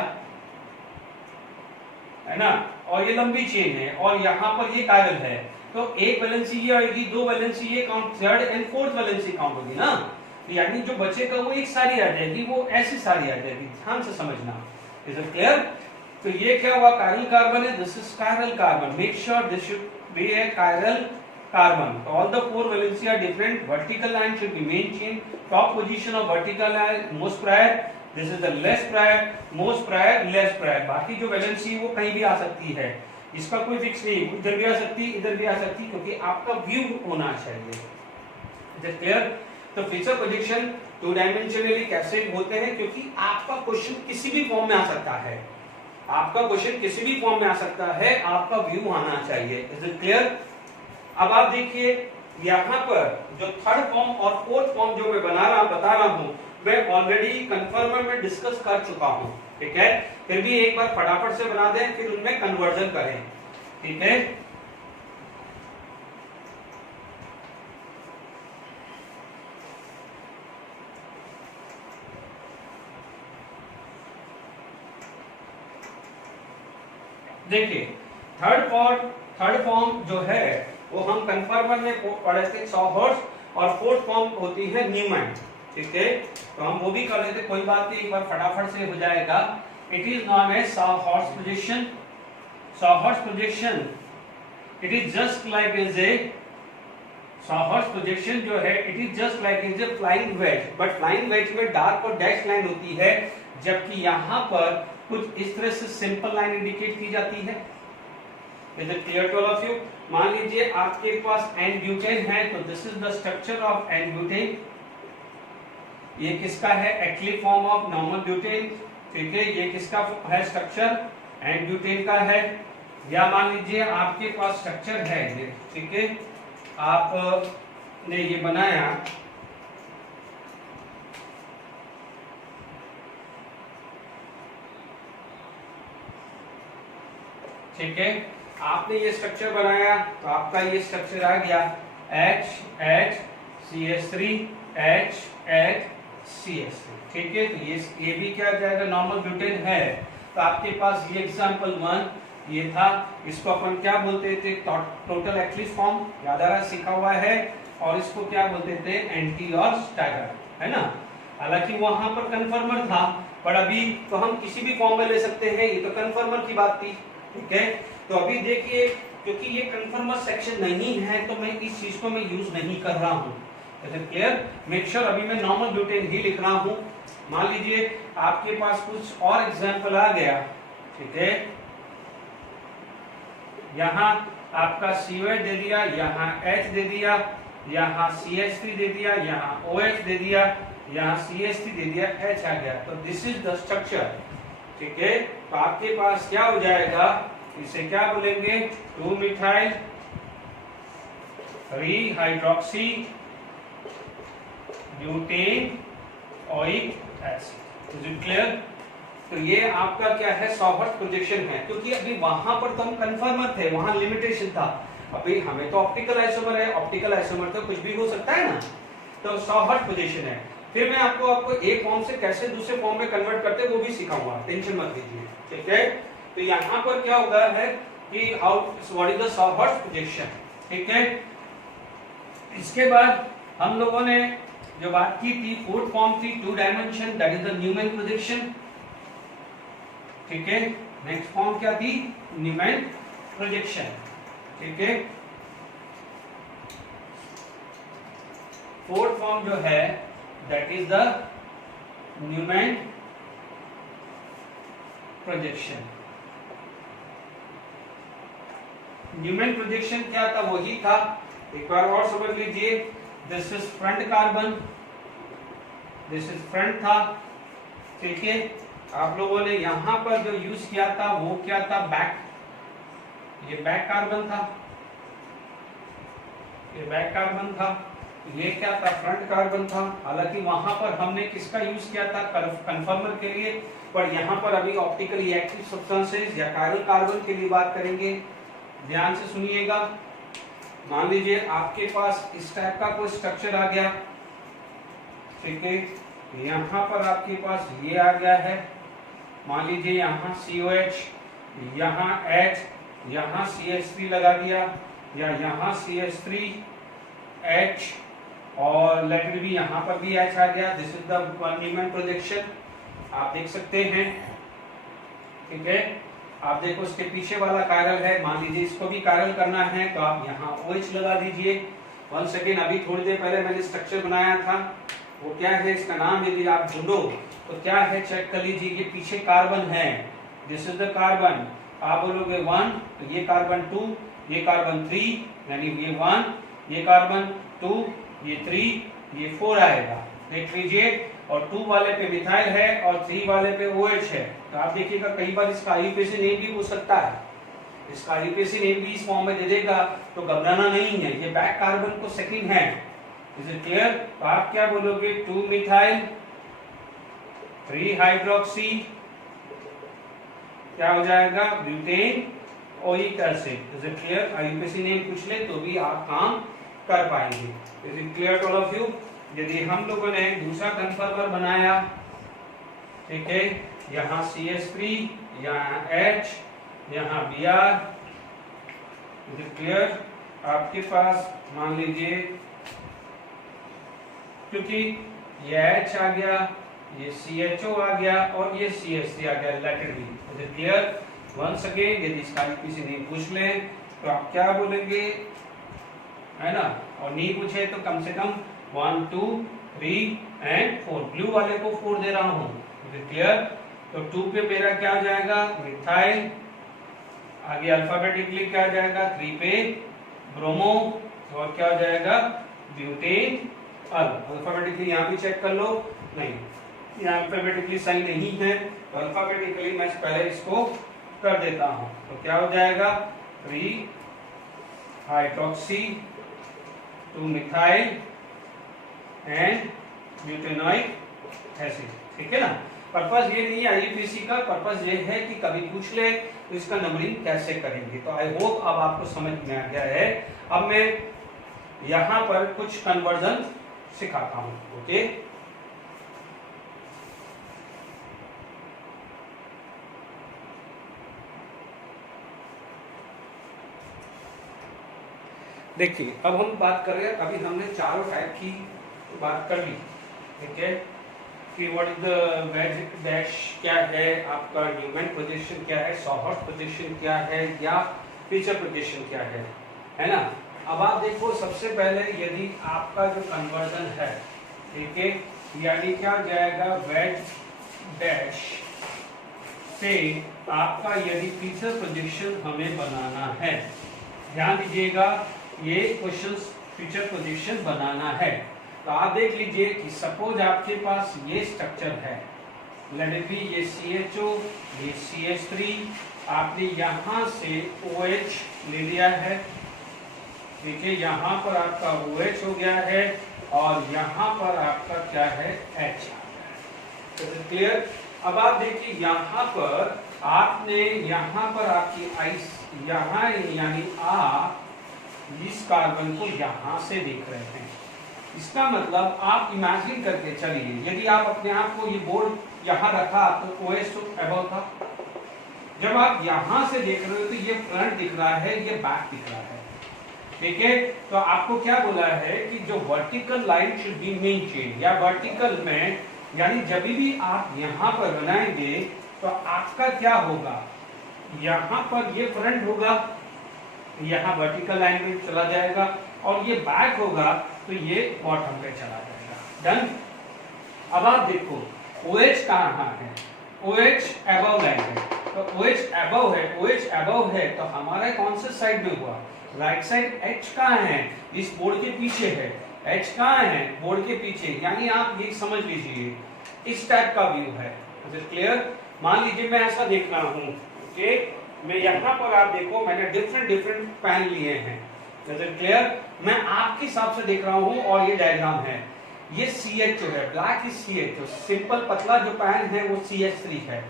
है ना, और ये लंबी चेन है और यहाँ पर ये कायरल है, तो एक वैलेंसी ये आएगी, दो वैलेंसी ये count, third and fourth valency count होगी ना, यानी जो बचेगा वो एक सारी आ जाएगी, वो ऐसी सारी आ जाएगी, ध्यान से समझना। Is it clear? तो ये क्या हुआ, कायरल कार्बन है, this is chiral carbon, make sure this should be A chiral carbon. All the four valency are different. Vertical line should be main chain. Top position of vertical line most prior. This is the less prior, most prior, less prior. बाकी जो valency वो कहीं भी आ सकती है, इसका कोई fix नहीं, इधर भी आ सकती, इधर भी आ सकती, क्योंकि आपका व्यू होना चाहिए। Is it clear? तो फीचर प्रोजेक्शन टू डायमेंशनली कैसे होते हैं, क्योंकि आपका क्वेश्चन किसी भी फॉर्म में आ सकता है, आपका क्वेश्चन किसी भी फॉर्म में आ सकता है, आपका व्यू आना चाहिए। Is it clear? अब आप देखिए यहाँ पर जो थर्ड फॉर्म और फोर्थ फॉर्म जो मैं बता रहा हूँ, मैं ऑलरेडी कन्फर्मर में डिस्कस कर चुका हूँ, ठीक है, फिर भी एक बार फटाफट से बना दें, फिर उनमें कन्वर्जन करें, ठीक है। देखिए थर्ड फॉर्म जो है वो हम कन्फर्मर में पढ़े थे सॉहर्स, और फोर्थ फॉर्म होती है न्यूमैन, ठीक है, तो हम वो भी कर लेते, कोई बात नहीं, एक बार फटाफट से हो जाएगा। It is known as sawhorse projection. Sawhorse projection it is just like as a sawhorse projection जो है, it is just like as a flying wedge, but flying wedge में डार्क और डैश लाइन होती है, जबकि यहाँ पर कुछ इस तरह से सिंपल लाइन इंडिकेट की जाती है। Is it clear to all of you? मान लीजिए आपके पास एन ब्यूटेन है, तो this is the structure of N butane, ये किसका है, active form of normal butane, ठीक है, ये किसका है स्ट्रक्चर, एन ब्यूटेन का है। या मान लीजिए आपके पास स्ट्रक्चर है ये, ठीक है, आपने ये बनाया, ठीक है, आपने ये स्ट्रक्चर बनाया, तो आपका ये स्ट्रक्चर आ गया HCH3 HHCH3, ठीक है, तो ये भी क्या जाएगा, नॉर्मल ब्यूटेन है। तो आपके पास ये एग्जांपल 1 ये था, इसको अपन क्या बोलते थे, टोटल एक्लिस फॉर्म, याद आ रहा, सीखा हुआ है, और इसको क्या बोलते थे, एंटी और स्टैगर, है ना। हालांकि वहां पर कन्फर्मर था, पर अभी तो हम किसी भी फॉर्म में ले सकते हैं, ये तो कन्फर्मर की बात थी, ठीक है। तो अभी देखिए, क्योंकि ये कन्फर्मर सेक्शन नहीं है, तो मैं इस चीज को मैं यूज नहीं कर रहा हूँ, क्लियर। मेक श्योर अभी मैं नॉर्मल ब्यूटेन ही लिख रहा हूँ। मान लीजिए आपके पास कुछ और एग्जांपल आ गया, ठीक है, यहाँ आपका COH दे दिया, यहाँ H दे दिया, यहाँ CH3 दे दिया, यहाँ OH दे दिया, यहाँ CH3 दे दिया, H आ गया, तो दिस इज द स्ट्रक्चर, ठीक है। तो आपके पास क्या हो जाएगा, इसे क्या बोलेंगे, 2 methyl 3 hydroxy butane oic acid. Is it clear? तो ये आपका क्या है, सॉहर्स प्रोजेक्शन है, क्योंकि अभी वहां पर तो हम कन्फर्मर थे, वहां लिमिटेशन था, अभी हमें तो ऑप्टिकल आइसोमर है, ऑप्टिकल आइसोमर तो कुछ भी हो सकता है ना, तो सॉहर्स प्रोजेक्शन है। फिर मैं आपको एक फॉर्म से कैसे दूसरे फॉर्म में कन्वर्ट करते वो भी सिखाऊंगा, टेंशन मत लीजिए, ठीक है। तो यहाँ पर क्या होगा है कि how what is the सॉहर्स projection, ठीक है। इसके बाद हम लोगों ने जो बात की थी, फोर्थ फॉर्म थी 2 dimension, that is the Newman projection, ठीक है। नेक्स्ट फॉर्म क्या थी, न्यूमैन प्रोजेक्शन, ठीक है। फोर्थ फॉर्म जो है that is the Newman projection. Newman projection क्या था, वही था, एक बार और समझ लीजिए, this is front carbon, this is front था, ठीक है। आप लोगों ने यहां पर जो यूज किया था वो क्या था, बैक, ये बैक कार्बन था, ये बैक कार्बन था, ये क्या था, फ्रंट कार्बन था। हालांकि वहां पर हमने किसका यूज किया था, कन्फर्मर के लिए, पर यहाँ पर अभी ऑप्टिकली एक्टिव सब्सटेंसेस या कायरल कार्बन के लिए बात करेंगे, ध्यान से सुनिएगा। मान लीजिए आपके पास इस टाइप का कोई स्ट्रक्चर आ गया, ठीक है, यहाँ पर आपके पास ये आ गया है, मान लीजिए यहाँ COH यहाँ H, यहाँ CH3 लगा दिया, या यहाँ CH3H, और लेट बी यहाँ पर भी H आ गया। This is the Newman projection, आप देख सकते हैं। ठीक है, आप देखो इसके पीछे वाला कायरल है, मान लीजिए इसको भी कायरल करना है तो आप यहाँ OH लगा दीजिए। वन सेकेंड, अभी थोड़ी देर पहले मैंने स्ट्रक्चर बनाया था, वो क्या है, इसका नाम यदि आप ढूंढो तो क्या है चेक कर लीजिए। ये पीछे कार्बन है, दिस इज द कार्बन। आप बोलोगे 1 तो ये कार्बन 2, ये कार्बन 3, यानी ये 1, ये कार्बन 2, ये 3, ये 4 आएगा, देख लीजिए। और 2 वाले पे मिथाइल है और 3 वाले पे OH है। तो आप देखिए कई बार इसका IUPAC नेम भी हो सकता है, इसका IUPAC नेम भी इस फॉर्म में दे देगा, तो घबराना नहीं है। ये बैक कार्बन को सेकंड है, इज इट क्लियर? तो आप क्या बोलोगे, 2 मिथाइल 3 हाइड्रोक्सी, क्या हो जाएगा, butanoic acid. Is it clear? IUPAC name पूछ ले तो भी आप काम कर पाएंगे। Is it clear to all of you? यदि हम लोगों ने दूसरा कन्फर्मर बनाया, ठीक है, यहाँ CH3, यहाँ H, यहाँ Br, इज इट क्लियर? आपके पास मान लीजिए, क्योंकि ये H आ गया, ये CHO आ गया और ये CH3 आ गया, let it be. Is it clear? Once again, यदि इसका किसी ने पूछ ले तो आप क्या बोलेंगे, है ना? और नहीं पूछे तो कम से कम 1 2 3 एंड 4, ब्लू वाले को 4 दे रहा हूं। Is it clear? तो 2 पे मेरा क्या हो जाएगा, मिथाइल, आगे अल्फाबेटिकली क्या हो जाएगा, 3 पे ब्रोमो, और क्या हो जाएगा, ब्यूटेन अल्फाबेटिकली यहाँ भी चेक कर लो, नहीं यहाँ अल्फाबेटिकली सही नहीं है, तो अल्फाबेटिकली मैं पहले इसको कर देता हूँ। तो क्या हो जाएगा, 3 hydroxy 2 methyl and butanoic acid. ठीक है ना? पर्पस ये नहीं है IUPAC का, पर्पस ये है कि कभी पूछ ले तो इसका नंबरिंग कैसे करेंगे। तो आई होप अब आपको समझ में आ गया है। अब मैं यहाँ पर कुछ कन्वर्जन सिखाता हूँ। ओके, देखिए अब हम बात कर रहे हैं, अभी हमने चारों टाइप की बात कर ली। ठीक है, कि what is the ways dash क्या है, आपका न्यूमैन पोजीशन क्या है, सॉहर्ट पोजीशन क्या है, या फीचर पोजीशन क्या है ना? अब आप देखो, सबसे पहले यदि आपका जो कन्वर्जन है, ठीक है, यानी क्या हो जाएगा, वेज डैश से आपका यदि फीचर पोजीशन हमें बनाना है, ध्यान दीजिएगा, ये क्वेश्चन फीचर पोजीशन बनाना है। तो आप देख लीजिए कि सपोज आपके पास ये स्ट्रक्चर है, लेट इट बी, ये CHO, ये CH3, आपने यहाँ से OH ले लिया है, ठीक है, यहाँ पर आपका OH हो गया है और यहाँ पर आपका क्या है, H। क्लियर? अब आप देखिए यहाँ पर आपने, यहाँ पर आपकी आइस, यहाँ यानी आप इस कार्बन को यहाँ से देख रहे हैं। इसका मतलब आप इमेजिन करके चलिए, यदि आप अपने आप को, ये बोर्ड यहाँ रखा तो OH तो अबव था, जब आप यहाँ से देख रहे हो तो ये फ्रंट दिख रहा है, ये बैक दिख रहा है। ठीक है, तो आपको क्या बोला है कि जो vertical line should be maintain, या वर्टिकल में, यानी जब भी आप यहाँ पर बनाएंगे तो आपका क्या होगा, यहाँ पर ये फ्रंट होगा, यहाँ वर्टिकल लाइन में चला जाएगा, और ये बैक होगा तो ये बॉटम पे चला जाएगा। डन? अब आप देखो OH कहाँ है, OH अबव लाइन है, तो OH अबव है, OH अबव है तो हमारा कौन से साइड में हुआ, राइट साइड। H कहाँ है, इस बोर्ड के पीछे है, H कहाँ है, बोर्ड के पीछे, यानी आप ये समझ लीजिए इस टाइप का व्यू है। क्लियर? मान लीजिए मैं ऐसा देख रहा हूँ, ओके, मैं यहाँ पर आप देखो मैंने डिफरेंट पैन लिए हैं। क्लियर? मैं आपके हिसाब से देख रहा हूँ और ये डायग्राम है, ये CH है, ब्लैक इज CH, सिंपल पतला जो पैन है वो CH3 है,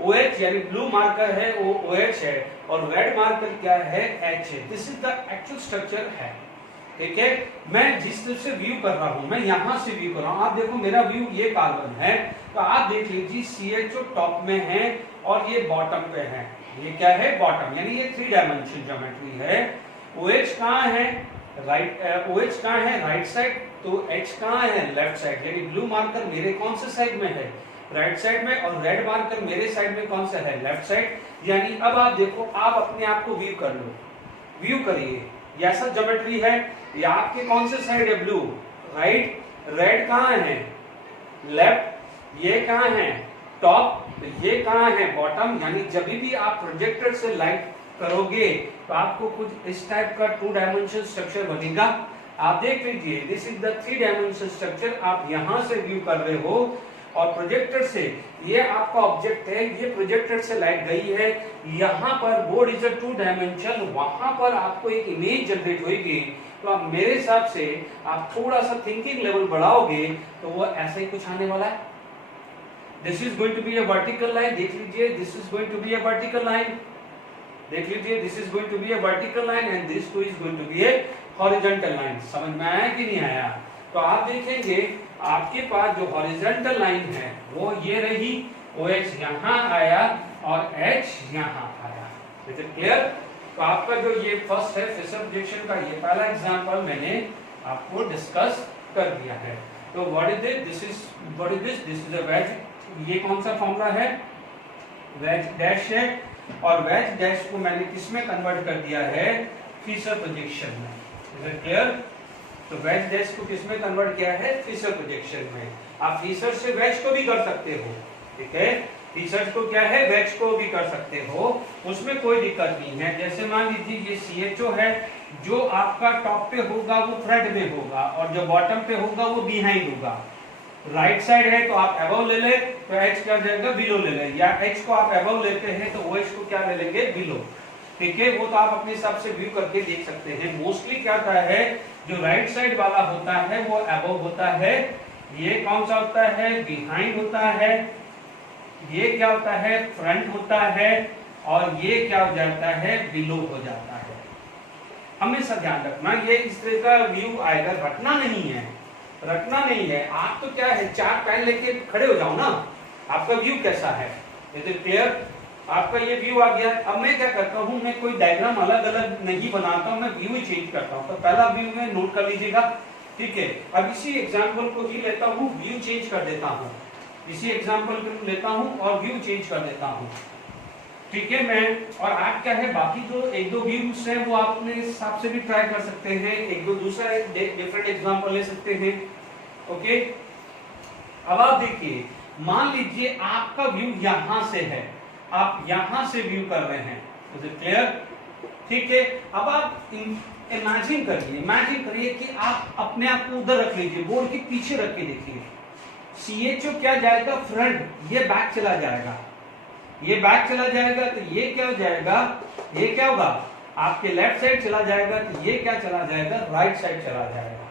OH यानी ब्लू मार्कर है वो OH है, और रेड मार्कर क्या है, H है। This is the actual structure है। ठीक है, मैं जिस तरह से व्यू कर रहा हूं, मैं यहां से व्यू कर रहा हूं, आप देखो मेरा व्यू ये कार्बन है, तो आप देख लीजिए CHO टॉप में है और ये बॉटम पे है, ये क्या है, बॉटम, यानी ये 3 डायमेंशन ज्योमेट्री है। OH कहाँ है, राइट, OH कहाँ है, राइट साइड, तो H कहाँ है, लेफ्ट साइड, यानी ब्लू मार्कर मेरे कौन से साइड में है, राइट साइड में, और रेड मार्कर मेरे साइड में कौन सा है, लेफ्ट साइड। यानी अब आप देखो, आप अपने आप को व्यू कर लो, व्यू करिए, ये ऐसा ज्योमेट्री है, ये आपके कौन से साइड है, ब्लू, राइट, रेड कहाँ है, लेफ्ट, ये कहाँ है, टॉप, ये कहाँ है, बॉटम। यानी जब भी आप प्रोजेक्टर से लाइट करोगे तो आपको कुछ इस टाइप का 2 डायमेंशन स्ट्रक्चर बनेगा। आप देख लीजिए, this is the 3 dimension structure, आप यहां से व्यू कर रहे हो, और प्रोजेक्टर से, ये आपका ऑब्जेक्ट है, ये प्रोजेक्टर से लाइट गई है, यहाँ पर बोर्ड इज अ 2 डायमेंशन, वहां पर आपको एक इमेज जनरेट होगी। तो आप मेरे हिसाब से आप थोड़ा सा थिंकिंग लेवल बढ़ाओगे तो वो ऐसे ही कुछ आने वाला है। This is going to be a vertical line, देख लीजिए, this is going to be a vertical line, देख लीजिए, this is going to be a vertical line and this two is going to be a horizontal line. समझ में आया कि नहीं आया? तो आप देखेंगे आपके पास जो हॉरिजॉन्टल लाइन है वो ये रही, OH यहाँ आया और H यहाँ आया। Is it clear? तो आपका जो ये फर्स्ट है फिशर प्रोजेक्शन का, ये पहला एग्जांपल मैंने आपको डिस्कस कर दिया है। तो what is this, this is what is this, this is a wedge. ये कौन सा फॉर्मूला है, वेज डैश है, और वेज डैश को मैंने किसमें कन्वर्ट कर दिया है, फिशर प्रोजेक्शन में। Is it clear? तो वेज डैश को किसमें कन्वर्ट किया है, फिशर प्रोजेक्शन में। आप फिशर से वेज को भी कर सकते हो, ठीक है, फिशर को क्या है, वेज को भी कर सकते हो, उसमें कोई दिक्कत नहीं है। जैसे मान लीजिए ये CHO है, जो आपका टॉप पे होगा वो फ्रंट में होगा, और जो बॉटम पे होगा वो बिहाइंड होगा। राइट साइड है तो आप अबव ले ले, तो H क्या जाएगा, बिलो ले ले, या H को आप अबव लेते हैं तो OH को क्या ले लेंगे, बिलो, ठीक है। वो तो आप अपने हिसाब से व्यू करके देख सकते हैं। मोस्टली क्या होता है, जो राइट साइड वाला होता है वो अबव होता है, ये कौन सा होता है, बिहाइंड होता है, ये क्या होता है, फ्रंट होता है, और ये क्या हो जाता है, बिलो हो जाता है। हमेशा ध्यान रखना, ये इस तरह का व्यू आएगा, रखना नहीं है, रखना नहीं है। आप तो क्या है, 4 पेन लेके खड़े हो जाओ ना, आपका व्यू कैसा है, इज इट क्लियर? आपका ये व्यू आ गया। अब मैं क्या करता हूँ, मैं कोई डायग्राम अलग अलग नहीं बनाता हूँ, मैं व्यू ही चेंज करता हूँ। तो पहला व्यू में नोट कर लीजिएगा, ठीक है। अब इसी एग्जाम्पल को ही लेता हूँ, व्यू चेंज कर देता हूँ, इसी एग्जाम्पल को लेता हूँ और व्यू चेंज कर देता हूँ, ठीक है। मैं और आप क्या है, बाकी जो 1-2 व्यूज है वो आप अपने हिसाब से भी ट्राई कर सकते हैं, 1-2 दूसरा डिफरेंट एग्जाम्पल ले सकते हैं, ओके। अब आप देखिए, मान लीजिए आपका व्यू यहां से है, आप यहां से व्यू कर रहे हैं, इज इट क्लियर? ठीक है। अब आप इमेजिन करिए कि आप अपने आप को उधर रख लीजिए, बोर्ड के पीछे रख के देखिए। CHO क्या जाएगा, फ्रंट, ये बैक चला जाएगा, ये बैक चला जाएगा, तो ये क्या हो जाएगा, ये क्या होगा, आपके लेफ्ट साइड चला जाएगा, तो ये क्या चला जाएगा, राइट साइड चला जाएगा।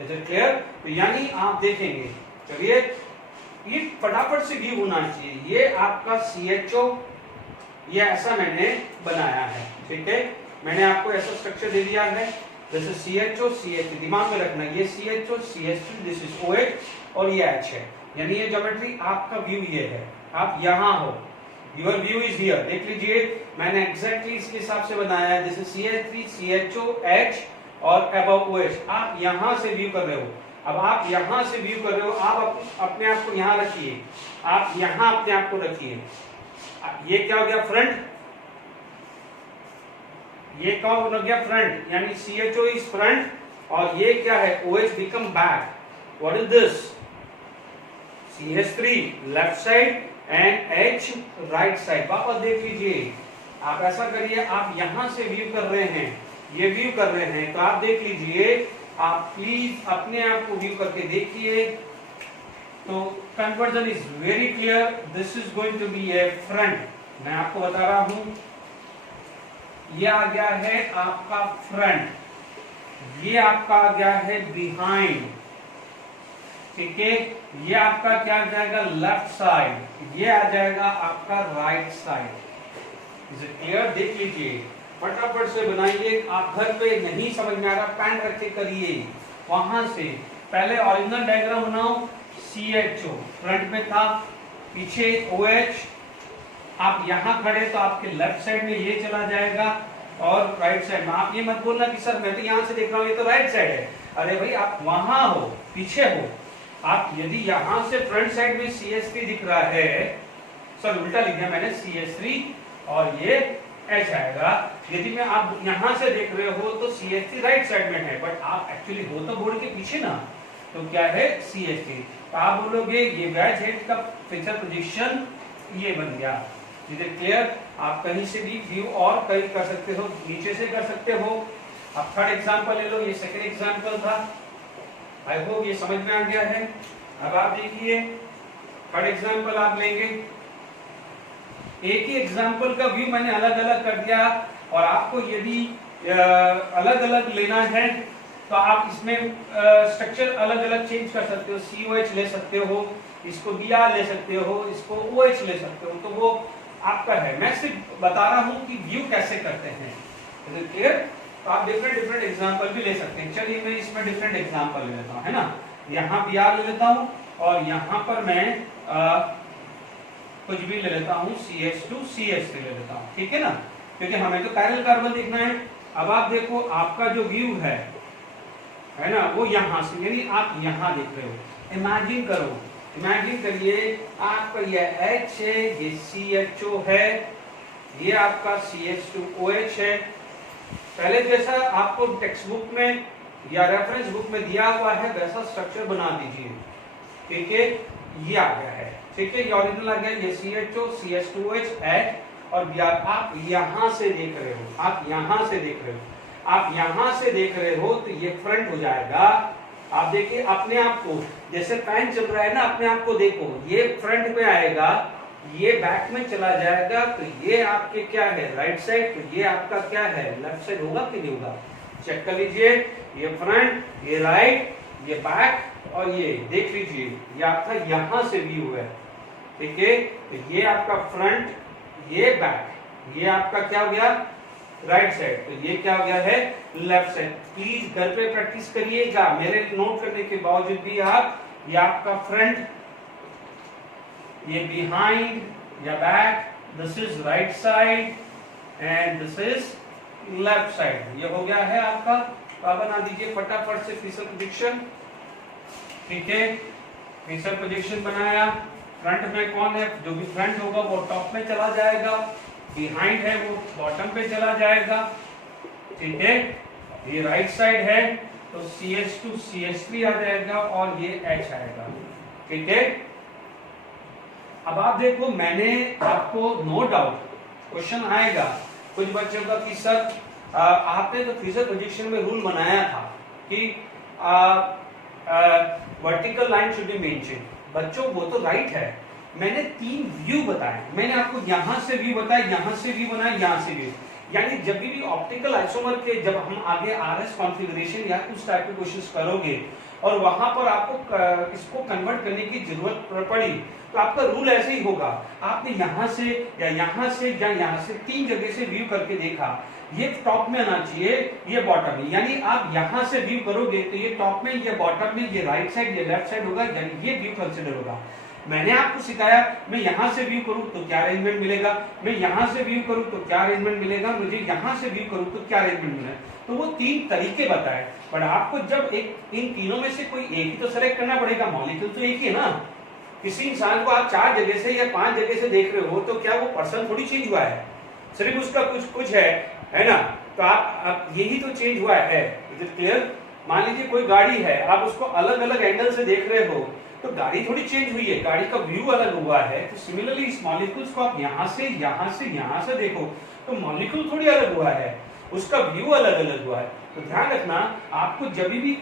Is it clear? तो यानी आप देखेंगे, चलिए ये फटाफट से व्यू होना चाहिए। ये आपका CHO, ये ऐसा मैंने बनाया है, ठीक है। मैंने आपको ऐसा स्ट्रक्चर दे दिया है, जैसे CHO CH, दिमाग में रखना, ये CHO CH2, this is OH और ये H है। यानी ये ज्योमेट्री आपका व्यू ये है, आप यहाँ हो, योर व्यू इज हियर। देख लीजिए मैंने एग्जैक्टली इसके हिसाब से बनाया है, जैसे CH3 CHO H और अबव OH। आप यहाँ से व्यू कर रहे हो, अब आप यहां से व्यू कर रहे हो, आप अपने आप को यहां रखिए, आप यहां अपने आप को रखिए। ये क्या हो गया, फ्रंट, ये क्या हो गया, फ्रंट, यानी CHO इज फ्रंट, और ये क्या है, OH become back. What is this, CH3 left side and H right side. वापस देख लीजिए, आप ऐसा करिए, आप यहां से व्यू कर रहे हैं, ये व्यू कर रहे हैं, तो आप देख लीजिए, आप प्लीज अपने आप को व्यू करके देखिए। तो conversion is very clear, this is going to be a front. मैं आपको बता रहा हूं, ये आ गया है आपका फ्रंट, ये आपका आ गया है बिहाइंड, ठीक है। ये आपका क्या आ जाएगा, लेफ्ट साइड, ये आ जाएगा आपका right side. Is it clear? देख लीजिए, फटाफट से बनाइए। आप घर पे नहीं समझ में आ रहा, पेन रख के करिए, वहां से पहले ओरिजिनल डायग्राम बनाओ। CHO फ्रंट में था, पीछे OH, आप यहाँ खड़े तो आपके लेफ्ट साइड में ये चला जाएगा और राइट साइड में। आप ये मत बोलना कि सर मैं तो यहाँ से देख रहा हूँ ये तो राइट साइड है। अरे भाई आप वहां हो, पीछे हो। आप यदि यहाँ से फ्रंट साइड में CS3 दिख रहा है, सर उल्टा लिख दिया मैंने, CS3 और ये H आएगा। यदि मैं आप यहाँ से देख रहे हो तो CS3 राइट साइड में है, बट आप एक्चुअली हो तो बोर्ड के पीछे ना, तो क्या है CS3। तो आप बोलोगे ये वैज हेड का फीचर पोजीशन ये बन गया। Is it clear? आप कहीं से भी व्यू और कहीं कर सकते हो, नीचे से कर सकते हो। अब थर्ड एग्जांपल ले लो, ये सेकंड एग्जांपल था। आई होप ये समझ में आ गया है। अब आप देखिए थर्ड एग्जांपल आप लेंगे, एक ही एग्जांपल का व्यू मैंने अलग अलग कर दिया, और आपको यदि अलग अलग लेना है तो आप इसमें स्ट्रक्चर अलग अलग चेंज कर सकते हो। COH ले सकते हो, इसको BR ले सकते हो, इसको OH ले सकते हो, तो वो आपका है। मैं सिर्फ बता रहा हूं कि व्यू कैसे करते हैं। क्लियर? तो आप डिफरेंट एग्जांपल भी ले सकते हैं। चलिए मैं इसमें डिफरेंट एग्जांपल ले लेता हूं, है ना। यहाँ BR ले लेता हूं और यहाँ पर मैं कुछ भी ले लेता हूं, CH2 CH3 ले लेता हूं, ठीक है ना, क्योंकि हमें तो कायरल कार्बन देखना है। अब आप देखो आपका जो व्यू है ना, वो यहाँ से, यानी आप यहाँ देख रहे हो। इमेजिन करो, इमेजिन करिए आपका ये H है, ये CHO है, ये आपका CH2OH है। पहले जैसा आपको टेक्स्ट बुक में या रेफरेंस बुक में दिया हुआ है वैसा स्ट्रक्चर बना दीजिए, ठीक है। ये आ गया है, ठीक है, ये ओरिजिनल आ गया। ये CHO CH2OH H और BR आप यहाँ से देख रहे हो, आप यहाँ से देख रहे हो, आप यहाँ से देख रहे हो, तो ये फ्रंट हो जाएगा। आप देखिए अपने आप को, जैसे फैन चल रहा है ना, अपने आप को देखो, ये फ्रंट में आएगा, ये बैक में चला जाएगा, तो ये आपके क्या है राइट साइड, तो ये आपका क्या है लेफ्ट साइड होगा कि नहीं होगा? चेक कर लीजिए, ये फ्रंट, ये राइट, ये बैक और ये देख लीजिए, ये आपका यहाँ से व्यू है, ठीक है। तो ये आपका फ्रंट, ये बैक, ये आपका क्या हो गया राइट साइड, तो ये क्या हो गया है लेफ्ट साइड। प्लीज घर पे प्रैक्टिस करिएगा, मेरे नोट करने के बावजूद भी आप, ये आपका फ्रंट, ये बिहाइंड या back, this is right side and this is left side. ये हो गया है आपका। आप बना दीजिए फटाफट से फीचर प्रोजेक्शन, ठीक है। फीचर प्रोजेक्शन बनाया, फ्रंट में कौन है, जो भी फ्रंट होगा वो टॉप में चला जाएगा, बिहाइंड है वो बॉटम पे चला जाएगा, ठीक है। ये राइट साइड है तो CH2 CH3 आ जाएगा और ये H आएगा, ठीक है। अब आप देखो, मैंने आपको नो डाउट क्वेश्चन आएगा कुछ बच्चों का कि सर आपने तो फीचर प्रोजेक्शन में रूल बनाया था कि vertical line should B mentioned. बच्चों वो तो राइट है, मैंने 3 व्यू बताए, मैंने आपको यहां से व्यू बताया, यहां से व्यू बनाया, यहां से व्यू। यानी जब भी ऑप्टिकल आइसोमर के जब हम आगे RS कॉन्फ़िगरेशन या उस टाइप के क्वेश्चंस करोगे और वहां पर आपको इसको कन्वर्ट करने की जरूरत पड़ी, तो आपका रूल ऐसे ही होगा। आपने यहां से या यहां से या यहां से 3 जगह से व्यू करके देखा, ये टॉप में आना चाहिए, ये बॉटम में, यानी आप यहां से व्यू करोगे तो ये टॉप में, ये बॉटम में, ये राइट साइड, ये लेफ्ट साइड होगा, यानी ये व्यू कंसीडर होगा। मैंने आपको सिखाया मैं यहां से व्यू करूं तो क्या अरेंजमेंट मिलेगा, मैं यहां से व्यू करूं तो क्या अरेंजमेंट मिलेगा, मुझे यहां से व्यू करूं तो क्या अरेंजमेंट मिलेगा। तो वो 3 तरीके बताए, बट आपको जब इन तीनों में से कोई एक ही तो सेलेक्ट करना पड़ेगा। मॉलिक्यूल तो एक ही है ना। किसी इंसान को आप 4 जगह से या 5 जगह से देख रहे हो तो क्या वो पर्सन थोड़ी चेंज हुआ है, सिर्फ उसका कुछ है ना। तो आप यही तो चेंज हुआ है। Is it clear? मान लीजिए कोई गाड़ी है, आप उसको अलग अलग एंगल से देख रहे हो तो गाड़ी थोड़ी चेंज हुई है, गाड़ी का व्यू अलग हुआ है। तो सिमिलरली इस मॉलिक्यूल्स को आप यहां से यहां से यहां से देखो तो मॉलिक्यूल थोड़ी अलग हुआ है, उसका व्यू अलग अलग हुआ है। तो ध्यान रखना, आपको जब भी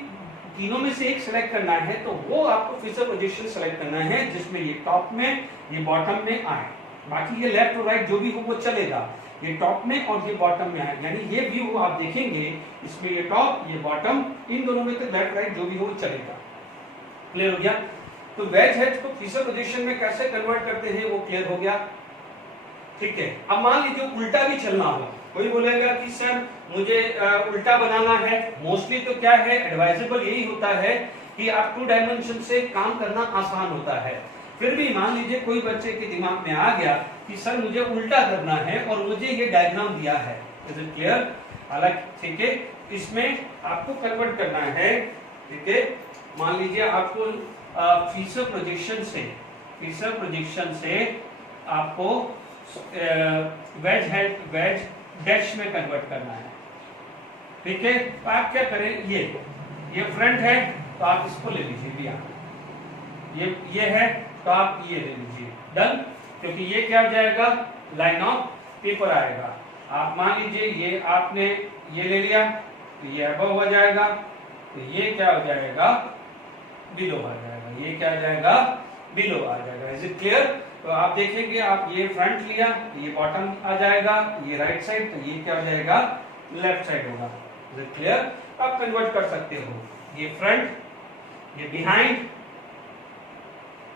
तीनों में से एक सेलेक्ट करना है तो वो आपको फीचर पोजीशन सेलेक्ट करना है जिसमें ये टॉप में, ये बॉटम में आए। बाकी ये लेफ्ट और राइट जो भी हो वो चलेगा, ये टॉप में और ये बॉटम में आए। यानी ये व्यू आप देखेंगे, इसमें ये टॉप, ये बॉटम, इन दोनों में तो लेफ्ट राइट जो भी हो चलेगा। क्लियर हो गया? तो वेज हेड को फीचर पोजीशन में कैसे कन्वर्ट करते हैं वो क्लियर हो गया, ठीक है। अब मान लीजिए उल्टा भी चलना हो, कोई बोलेगा कि सर मुझे उल्टा बनाना है। मोस्टली तो क्या है, एडवाइजेबल यही होता है कि आप 2 डायमेंशन से काम करना आसान होता है। फिर भी मान लीजिए कोई बच्चे के दिमाग में आ गया कि सर मुझे उल्टा करना है और मुझे ये डायग्राम दिया है, इज इट क्लियर? हालांकि ठीक है, इसमें आपको कन्वर्ट करना है, ठीक है। मान लीजिए आपको फीचर प्रोजेक्शन से आपको वेज डैश में कन्वर्ट करना है, ठीक है। तो आप क्या करें, ये फ्रंट है तो आप इसको ले लीजिए भैया, ये है तो आप ये ले लीजिए, डन। क्योंकि ये क्या हो जाएगा, लाइन ऑफ पेपर आएगा। आप मान लीजिए ये आपने ये ले लिया तो ये अबव हो जाएगा, तो ये क्या हो जाएगा, बिलो आ जाएगा, ये क्या हो जाएगा, बिलो आ जाएगा। Is it clear? तो आप देखेंगे, आप ये फ्रंट लिया, ये बॉटम आ जाएगा, ये राइट साइड, तो ये क्या हो जाएगा, लेफ्ट साइड होगा। Is it clear? आप कन्वर्ट कर सकते हो, ये फ्रंट, ये बिहाइंड,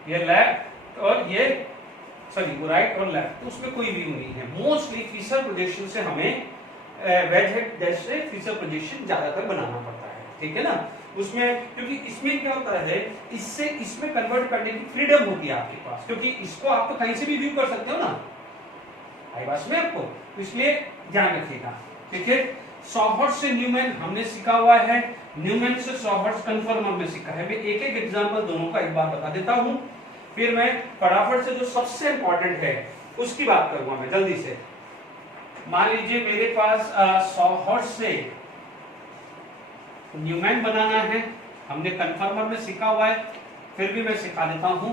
ये लेफ्ट और ये सॉरी वो राइट और लेफ्ट, तो उसमें कोई व्यू नहीं है। मोस्टली फीचर प्रोजेक्शन से हमें वेज हेड डैश से फीचर प्रोजेक्शन ज्यादातर बनाना पड़ता है, ठीक है ना। उसमें क्योंकि इसमें क्या होता है, इससे इसमें कन्वर्ट करने की फ्रीडम होती है आपके पास, क्योंकि इसको आप तो कहीं से भी व्यू कर सकते हो ना, आई बात में आपको, तो इसलिए ध्यान रखिएगा, ठीक है। सॉहर्ट्ज से न्यूमैन हमने सीखा हुआ है, न्यूमैन से सॉहर्ट्ज कन्फर्मर में सीखा है। मैं एक एक एग्जांपल दोनों का एक बार बता देता हूं, फिर मैं फटाफट से जो सबसे इंपॉर्टेंट है उसकी बात करूंगा मैं जल्दी से। मान लीजिए मेरे पास सॉहर्ट्ज से न्यूमैन बनाना है, हमने कन्फर्मर में सीखा हुआ है, फिर भी मैं सिखा देता हूं।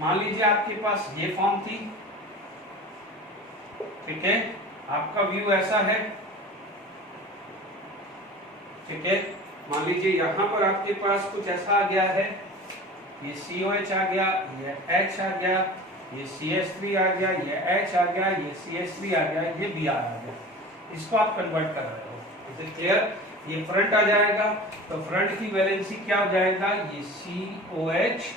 मान लीजिए आपके पास ये फॉर्म थी, ठीक है, आपका व्यू ऐसा है, ठीक है। मान लीजिए यहां पर आपके पास कुछ ऐसा आ गया है, ये COH आ गया, ये H आ गया, ये CS3 आ गया, ये H आ गया, ये CS3 आ गया, ये Br आ गया। इसको आप कन्वर्ट कर रहे हो, इज इट क्लियर? ये फ्रंट आ जाएगा, तो फ्रंट की वैलेंसी क्या हो जाएगा, ये COH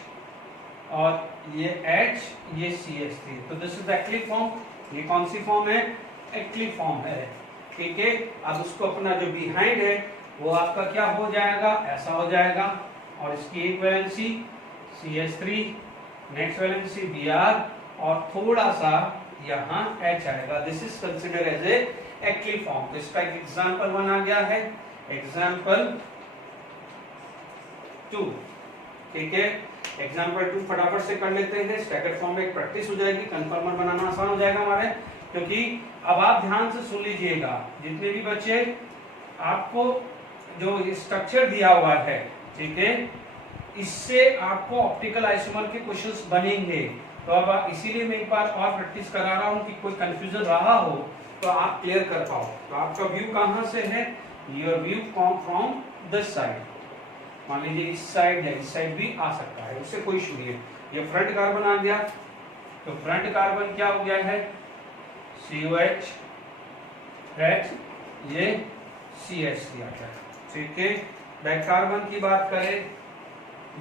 और ये H, ये CS3। तो दिस इज एक्टिव फॉर्म। ये कौन सी फॉर्म है, एक्टिव फॉर्म है, ठीक है। अब उसको अपना जो बिहाइंड है वो आपका क्या हो जाएगा, ऐसा हो जाएगा, और इसकी एक valency CS3, next valency Br और थोड़ा सा यहाँ H आएगा। This is consider as a active form. तो इसका एक एग्जांपल 1 आ गया है, एग्जांपल 2, ठीक है। एग्जांपल 2 फटाफट से कर लेते हैं, स्टैगर्ड फॉर्म में एक प्रैक्टिस हो जाएगी, कन्फर्मर बनाना आसान हो जाएगा हमारे। क्योंकि अब आप ध्यान से सुन लीजिएगा, जितने भी बच्चे, आपको जो स्ट्रक्चर दिया हुआ है, ठीक है, इससे आपको ऑप्टिकल आइसोमर के क्वेश्चंस बनेंगे। तो अब इसीलिए मैं एक बार और प्रैक्टिस करा रहा हूं कि कोई कंफ्यूजन रहा हो तो आप क्लियर कर पाओ। तो आपका व्यू कहां से है, your view from this side. मान लीजिए इस साइड या इस साइड भी आ सकता है, उससे कोई इशू नहीं है। ये फ्रंट कार्बन आ गया, तो फ्रंट कार्बन क्या हो गया है, COH, H, ये CH3 आ गया, ठीक है। बैक कार्बन की बात करें,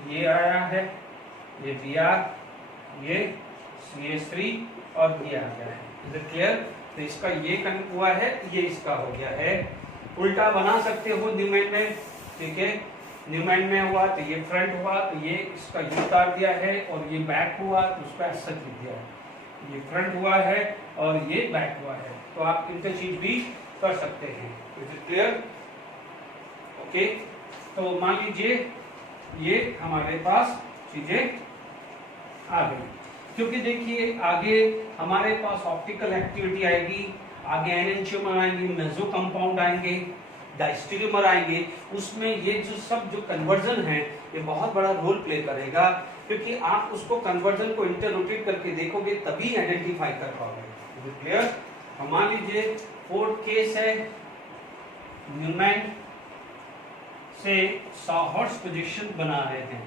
ये आया है, ये Br, ये CH3 और ये आ गया है। Is it clear? तो इसका ये कनेक्ट हुआ है, ये इसका हो गया है। उल्टा बना सकते हो न्यूमैन में, ठीक है। न्यूमैन में हुआ तो ये फ्रंट हुआ, तो ये इसका ये उतार दिया है, और ये बैक हुआ तो उसका ऐसा लिख दिया है। ये फ्रंट हुआ है और ये बैक हुआ है, तो आप इंटरचेंज भी कर सकते हैं। Is it clear? ओके, तो मान लीजिए ये हमारे पास चीजें आ गई, क्योंकि देखिए आगे हमारे पास ऑप्टिकल एक्टिविटी आएगी, आगे एनेंटियोमर आएंगे, मेसो कंपाउंड आएंगे, डायस्टेरियोमर आएंगे। उसमें ये जो सब जो कन्वर्जन है ये बहुत बड़ा रोल प्ले करेगा, क्योंकि आप उसको कन्वर्जन को इंटररोटेट करके देखोगे तभी आइडेंटिफाई कर पाओगे। क्लियर? तो मान लीजिए फोर्थ केस है, न्यूमैन से सॉहर्ट्ज प्रोजेक्शन बना रहे हैं।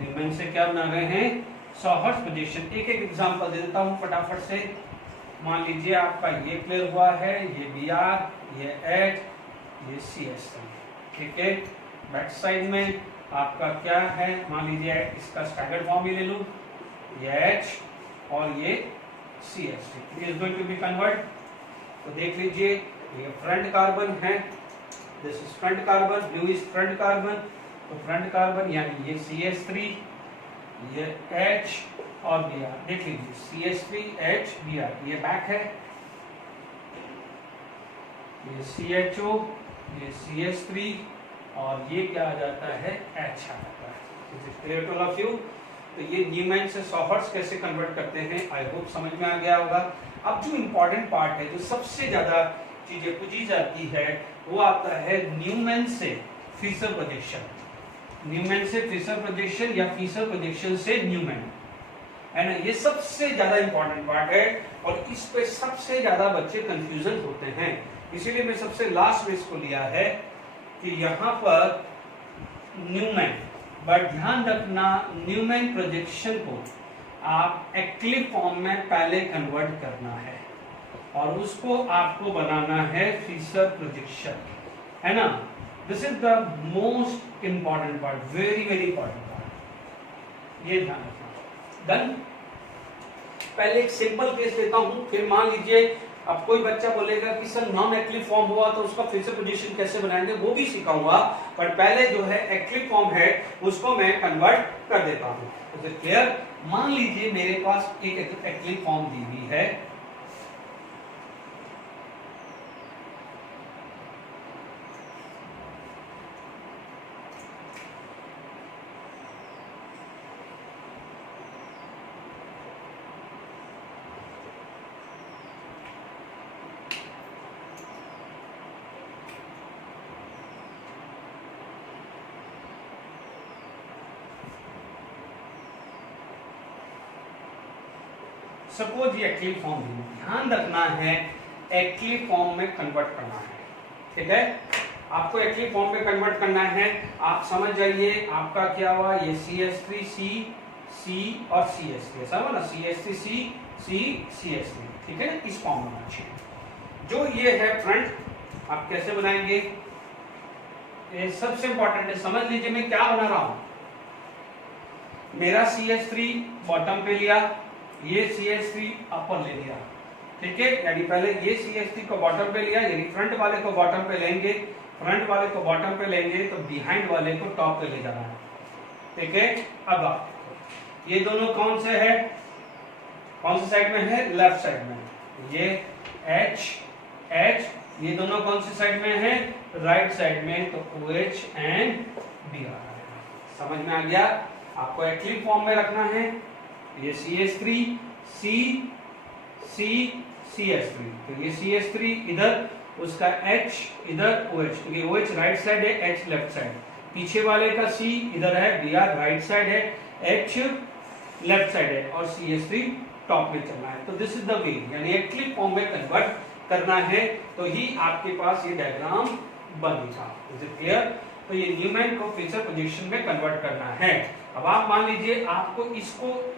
न्यूमैन से क्या बना रहे हैं, सॉहर्ट्ज प्रोजेक्शन। एक एक एग्जांपल दे देता हूं फटाफट से। मान लीजिए आपका ये क्लियर हुआ है, ये Br, ये H, ये CS3, ठीक है। बैक साइड में आपका क्या है, मान लीजिए इसका स्टैगर्ड फॉर्म ही ले लूं, ये H और ये CS3 is going to be convert. तो देख लीजिए ये फ्रंट कार्बन है, this is front carbon, blue is front carbon. तो फ्रंट कार्बन यानी ये CS3, ये H और Br, देख लीजिए CH3HBr, ये बैक है, ये CHO, ये CH3 और ये क्या आ जाता है, H आ जाता है। Clear to all of you? तो ये न्यूमैन से सॉहर्ट्ज कैसे कन्वर्ट करते हैं, आई होप समझ में आ गया होगा। अब जो इम्पोर्टेंट पार्ट है, जो सबसे ज्यादा चीजें पूछी जाती है, वो आता है न्यूमैन से फीसर प्रोजेक्शन, न्यूमैन से फीसर प्रोजेक्शन या फीसर प्रोजेक्शन से न्यूमैन, है ना। ये सबसे ज्यादा इंपॉर्टेंट पार्ट है और इस पे सबसे ज्यादा बच्चे कंफ्यूजन होते हैं, इसीलिए मैं सबसे लास्ट में इसको लिया है कि यहाँ पर न्यूमैन, बट ध्यान रखना न्यूमैन प्रोजेक्शन को आप एक्लिफ फॉर्म में पहले कन्वर्ट करना है और उसको आपको बनाना है फीसर प्रोजेक्शन, है ना। This is the most important part, very very important part, ये ध्यान रखना। डन। पहले एक सिंपल केस लेता हूं, फिर मान लीजिए अब कोई बच्चा बोलेगा कि सर नॉन एक्लिफ फॉर्म हुआ तो उसका फीसर पोजीशन कैसे बनाएंगे, वो भी सिखाऊंगा, पर पहले जो है एक्लिफ फॉर्म है उसको मैं कन्वर्ट कर देता हूं। तो क्लियर? मान लीजिए मेरे पास एक एक्लिफ फॉर्म दी हुई है, सपोज ये एक्लिफ फॉर्म है, ध्यान रखना है एक्लिफ फॉर्म में कन्वर्ट करना है, ठीक है। आपको एक्लिफ फॉर्म में कन्वर्ट करना है, आप समझ जाइए आपका क्या हुआ, ये CH3C C और CH3, समझ ना, CH3C C CH3, ठीक है ना, इस फॉर्म में होना चाहिए। जो ये है फ्रंट, आप कैसे बनाएंगे, ये सबसे इंपॉर्टेंट है, समझ लीजिए मैं क्या बना रहा हूं। मेरा CH3 बॉटम पे लिया, ये CH3 अपर ले लिया, ठीक है, यानी पहले ये CH3 को बॉटम पे लिया, यानी फ्रंट वाले को बॉटम पे लेंगे, फ्रंट वाले को बॉटम पे लेंगे तो बिहाइंड वाले को टॉप पे ले जाना है, ठीक है। अब आप ये दोनों कौन से है, कौन सी साइड में है, लेफ्ट साइड में, ये H, ये दोनों कौन सी साइड में है, राइट साइड में, तो OH एंड Br। समझ में आ गया? आपको एक्लिफ फॉर्म में रखना है, ये CH3 C C CH3, तो ये CH3 इधर, उसका H इधर, OH, क्योंकि OH राइट साइड है, H लेफ्ट साइड, पीछे वाले का C इधर है, Br राइट साइड है, H लेफ्ट साइड है और CH3 टॉप में चलना है। तो दिस इज द वे, यानी एक्लिफ फॉर्म में कन्वर्ट करना है तो ही आपके पास ये डायग्राम बनेगा। Is it clear? तो ये न्यूमैन को फीचर प्रोजेक्शन में कन्वर्ट करना है। अब आप मान लीजिए आपको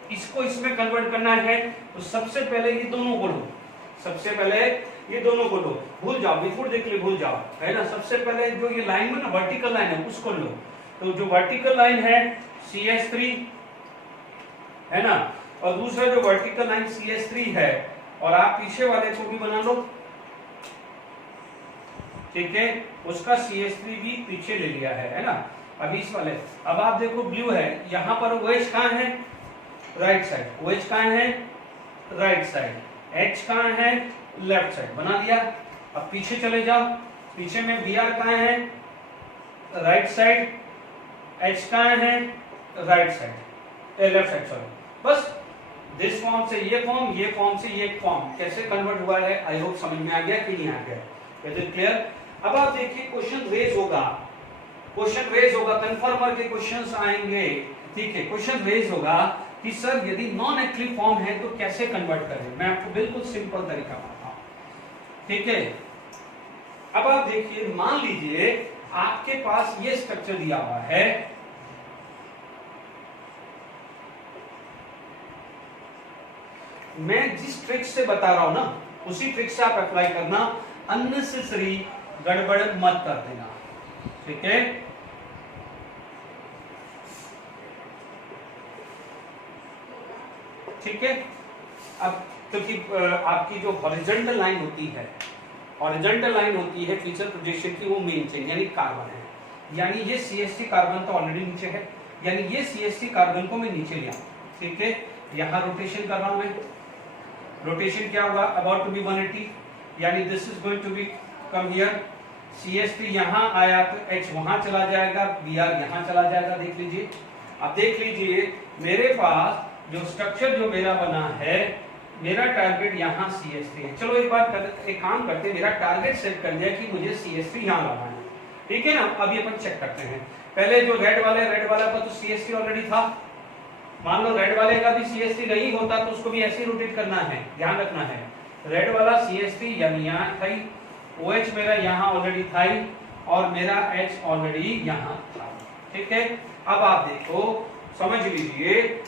इसको इसमें कन्वर्ट करना है, तो सबसे पहले ये दोनों को लो, सबसे पहले ये दोनों को लो, भूल जाओ, बिफोर देख ले भूल जाओ, है ना। सबसे पहले जो ये लाइन में ना वर्टिकल लाइन है उसको लो, तो जो वर्टिकल लाइन है CH3, है ना, और दूसरा जो वर्टिकल लाइन CH3 है, और आप पीछे वाले को भी बना लो, ठीक है, उसका CH3 भी पीछे ले लिया है ना। अब इस वाले, अब आप देखो ब्लू है, यहाँ पर OH कहाँ है, राइट साइड, OH कहाँ है, राइट साइड, H कहाँ है, लेफ्ट साइड, बना दिया। अब पीछे चले जाओ, पीछे में Br कहाँ है, राइट साइड, H कहाँ है, right side, left side, sorry. बस दिस फॉर्म से ये फॉर्म, ये फॉर्म से ये फॉर्म कैसे कन्वर्ट हुआ है, आई होप समझ में आ गया कि नहीं आ गया, इज इट क्लियर? अब आप देखिए क्वेश्चन रेज होगा, क्वेश्चन रेज होगा, कन्फर्मर के क्वेश्चंस आएंगे, ठीक है। क्वेश्चन रेज होगा कि सर यदि नॉन एक्लिफ फॉर्म है तो कैसे कन्वर्ट करें, मैं आपको बिल्कुल सिंपल तरीका बताता हूं, ठीक है। अब आप देखिए, मान लीजिए आपके पास ये स्ट्रक्चर दिया हुआ है, मैं जिस ट्रिक से बता रहा हूं ना उसी ट्रिक से आप अप्लाई करना, अननेसेसरी गड़बड़ मत कर देना, ठीक है। ठीक है, अब क्योंकि आपकी जो हॉरिजॉन्टल लाइन होती है, हॉरिजॉन्टल लाइन होती है फीचर प्रोजेक्शन की, वो मेन चेन यानी कार्बन है, यानी ये CH3 कार्बन तो ऑलरेडी नीचे है, यानी ये CH3 कार्बन को मैं नीचे लिया, ठीक है। यहाँ रोटेशन कर रहा हूं मैं, रोटेशन क्या होगा, अबाउट टू बी 180, यानी this is going to be come here, CH3 यहाँ आया तो H वहां चला जाएगा, Br यहाँ चला जाएगा। देख लीजिए, अब देख लीजिए मेरे पास जो स्ट्रक्चर जो मेरा बना है, मेरा टारगेट यहाँ CH3 है। चलो एक काम करते हैं, मेरा टारगेट सेट कर दिया कि मुझे CH3 यहाँ लाना है, ठीक है ना। अभी अपन चेक करते हैं, पहले जो रेड वाला का तो CH3 ऑलरेडी था, मान लो रेड वाले का भी CH3 नहीं होता तो उसको भी ऐसे ही रोटेट करना है, ध्यान रखना है। रेड वाला CH3 यानी यहाँ था ही, OH मेरा यहाँ ऑलरेडी था ही, और मेरा H ऑलरेडी यहाँ था, ठीक है। अब आप देखो, समझ लीजिए,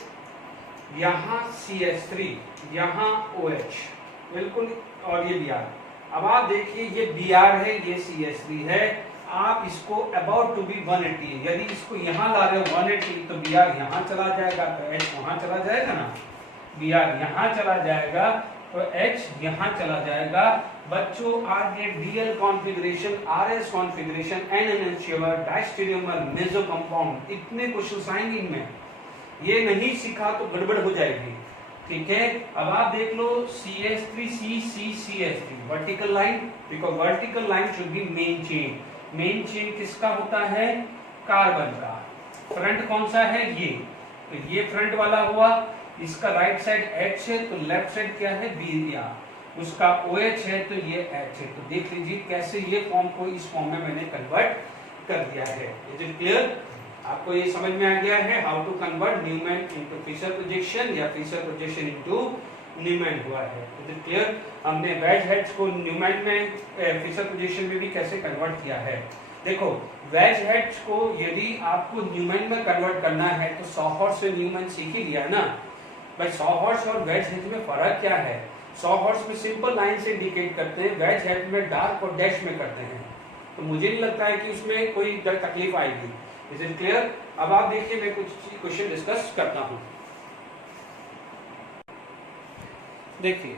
यहाँ CH3, यहाँ OH बिल्कुल, और ये Br। अब आप देखिए ये Br है, ये CH3 है, आप इसको अबाउट टू बी 180, यदि इसको यहाँ ला रहे हो 180 तो Br यहाँ चला जाएगा तो H वहां चला जाएगा ना, Br यहाँ चला जाएगा तो H यहाँ चला जाएगा। बच्चों आज ये DL configuration, RS configuration, N enantiomer, diastereomer, meso compound, इतने क्वेश्चंस आएंगे इनमें, ये नहीं सीखा तो गड़बड़ हो जाएगी, ठीक है। अब आप देख लो CH3 CH3 vertical line, because vertical line should be main chain. Main chain किसका होता है, कार्बन का। फ्रंट कौन सा है, ये, तो ये फ्रंट वाला हुआ, इसका राइट साइड H है तो लेफ्ट साइड क्या है, Br, उसका OH है तो ये H है। तो देख लीजिए कैसे ये फॉर्म को इस फॉर्म में मैंने कन्वर्ट कर दिया है। इज इट क्लियर, आपको ये समझ में आ गया है how to convert Newman into Fischer projection या फिशर प्रोजेक्शन इनटू न्यूमैन हुआ है। इज इट क्लियर, हमने वेज हेड्स को न्यूमैन में, फिशर प्रोजेक्शन में भी कैसे कन्वर्ट किया है। देखो वेज हेड्स को यदि आपको न्यूमैन में कन्वर्ट करना है तो सॉहॉर्स से न्यूमैन सीख ही लिया ना भाई। सॉहॉर्स और वेज हेड्स में फर्क क्या है, सॉहॉर्स में सिंपल लाइन से इंडिकेट करते हैं, वेज हेड में डार्क और डैश में करते हैं, तो मुझे नहीं लगता है कि उसमें कोई तकलीफ आएगी। इज इट क्लियर, अब आप देखिए मैं कुछ क्वेश्चन डिस्कस करता हूं। देखिए,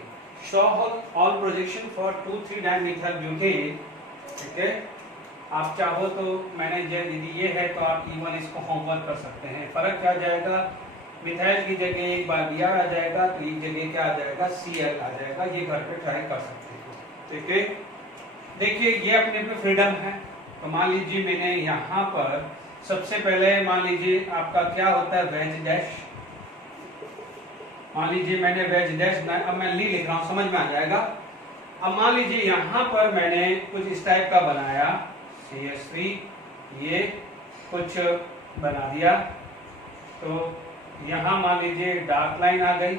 show all projection for 2,3 dimethyl butane, ठीक है। आप चाहो तो मैंने यदि ये है तो आप इवन इसको होमवर्क कर सकते हैं। फर्क क्या जाएगा, मिथाइल की जगह एक बार Br आ जाएगा तो एक जगह क्या आ जाएगा, Cl आ जाएगा। ये घर पे ट्राई कर सकते हैं, ठीक है। देखिए ये अपने पे फ्रीडम है, तो मान लीजिए मैंने यहाँ पर सबसे पहले मान लीजिए आपका क्या होता है, वेज डैश। मान लीजिए मैंने वेज डैश, अब मैं लिख रहा हूँ, समझ में आ जाएगा। अब मान लीजिए यहाँ पर मैंने कुछ इस टाइप का बनाया, CH3, ये कुछ बना दिया, तो यहाँ मान लीजिए डार्क लाइन आ गई,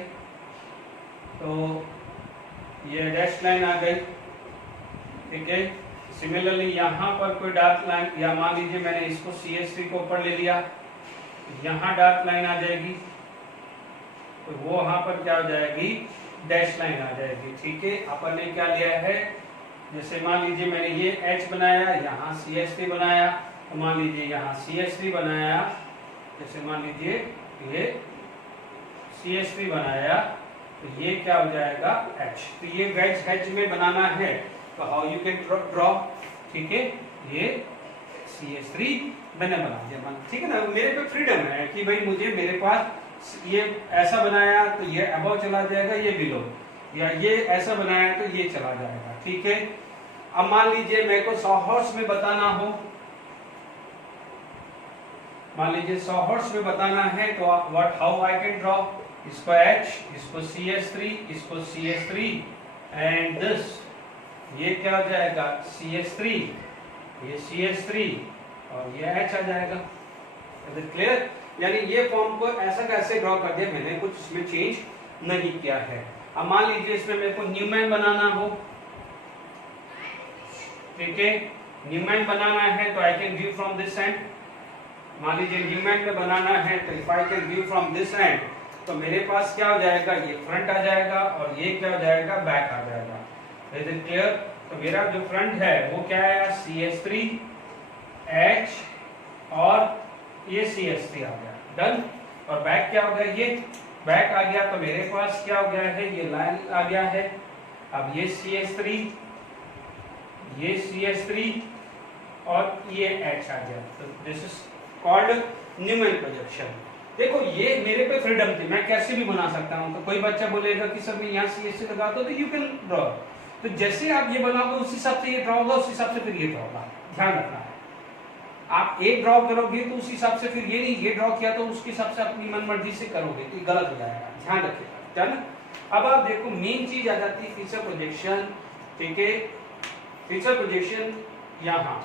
तो ये डैश लाइन आ गई, ठीक है। सिमिलरली यहाँ पर कोई डार्क लाइन, या मान लीजिए मैंने इसको CH3 को ऊपर ले लिया, यहाँ डार्क लाइन आ जाएगी, तो वो वहां पर क्या हो जाएगी, डैश लाइन आ जाएगी, ठीक है। अपन ने क्या लिया है, जैसे मान लीजिए मैंने ये H बनाया, यहाँ CH3 बनाया, तो मान लीजिए यहाँ CH3 बनाया, जैसे मान लीजिए ये CH3 बनाया, तो ये क्या हो जाएगा, H। तो ये वेज H में बनाना है तो हाउ यू कैन ड्रॉ, ठीक है। ये CH3 मैंने बना दिया, ठीक है ना। मेरे पे फ्रीडम है कि भाई मुझे, मेरे पास ये ऐसा बनाया तो ये अबव चला जाएगा, ये बिलो, या ये ऐसा बनाया तो ये चला जाएगा, ठीक है। अब मान लीजिए मेरे को सॉहॉर्स में बताना हो, मान लीजिए सॉहॉर्स में बताना है तो what how I can draw, इसको H, इसको CH3, इसको CH3 एंड दिस, ये क्या हो जाएगा, CH3, ये CH3 और ये H आ जाएगा। इज इट क्लियर, यानी ये फॉर्म को ऐसा कैसे ड्रॉ कर दिया मैंने, कुछ इसमें चेंज नहीं किया है। अब मान लीजिए इसमें मेरे को न्यूमैन बनाना हो, ठीक है। न्यूमैन बनाना है तो I can view from this and, मान लीजिए न्यूमैन में बनाना है तो if I can view from this and, तो मेरे पास क्या हो जाएगा, ये फ्रंट आ जाएगा और ये क्या हो जाएगा, बैक आ जाएगा। इज इट क्लियर, तो मेरा जो फ्रंट है वो क्या है, CH3, H और ये CH3 आ गया, डन। और बैक क्या हो गया, ये बैक आ गया, तो मेरे पास क्या हो गया है, ये लाइन आ गया है। अब ये CH3, ये CH3 और ये H आ गया, तो this is called Newman projection. देखो ये मेरे पे फ्रीडम थी, मैं कैसे भी बना सकता हूँ। तो कोई बच्चा बोलेगा कि सर मैं यहाँ CSC लगा दो, तो यू कैन ड्रॉ। तो जैसे आप ये बनाओगे उस हिसाब से ये ड्रॉ होगा, उस हिसाब से फिर ये ड्रॉ होगा। ध्यान रखना है, आप एक ड्रॉ करोगे तो उस हिसाब से, फिर ये नहीं ये ड्रॉ किया तो उसके हिसाब से अपनी मन मर्जी से करोगे तो ये गलत हो जाएगा। ध्यान रखिएगा, क्या ना। अब आप देखो मेन चीज आ जाती है फीचर प्रोजेक्शन। ठीक है, फीचर प्रोजेक्शन, यहाँ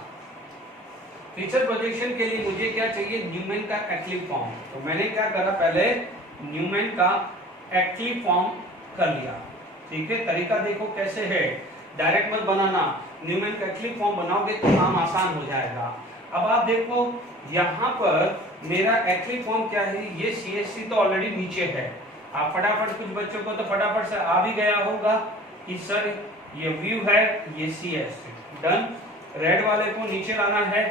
फीचर प्रोजेक्शन के लिए मुझे क्या चाहिए, न्यूमैन का एक्लिव फॉर्म। तो मैंने क्या करा, पहले न्यूमैन का एक्लिव फॉर्म कर लिया। ठीक है, तरीका देखो कैसे है, डायरेक्ट मत बनाना, न्यूमैन का एक्लिव फॉर्म बनाओगे तो काम आसान हो जाएगा। अब आप देखो यहाँ पर मेरा एक्लिव फॉर्म क्या है, ये CSC तो ऑलरेडी नीचे है। आप फटाफट, कुछ बच्चों को तो फटाफट से आ भी गया होगा कि सर ये व्यू है, ये CSC डन। रेड वाले को नीचे लाना है,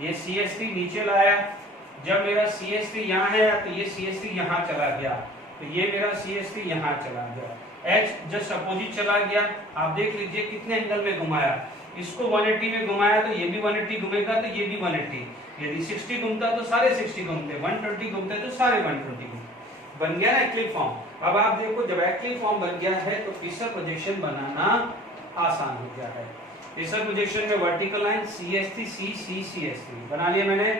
ये CSC नीचे लाया। जब मेरा CSC यहाँ है तो ये CSC यहाँ चला गया, तो ये मेरा CSC यहाँ चला गया। H जस्ट अपोजिट चला गया। आप देख लीजिए कितने एंगल में घुमाया, इसको 180 में घुमाया तो ये भी 180 घूमेगा, तो ये भी 180। यदि 60 घूमता तो सारे 60 घूमते, 120 घूमते तो सारे 120 घूमते। बन गया ना एक्लिव फॉर्म। अब आप देखो जब एक्लिव फॉर्म बन गया है तो फीचर प्रोजेक्शन बनाना आसान हो गया है। फीचर प्रोजेक्शन में वर्टिकल लाइन CSC CSC बना लिया मैंने,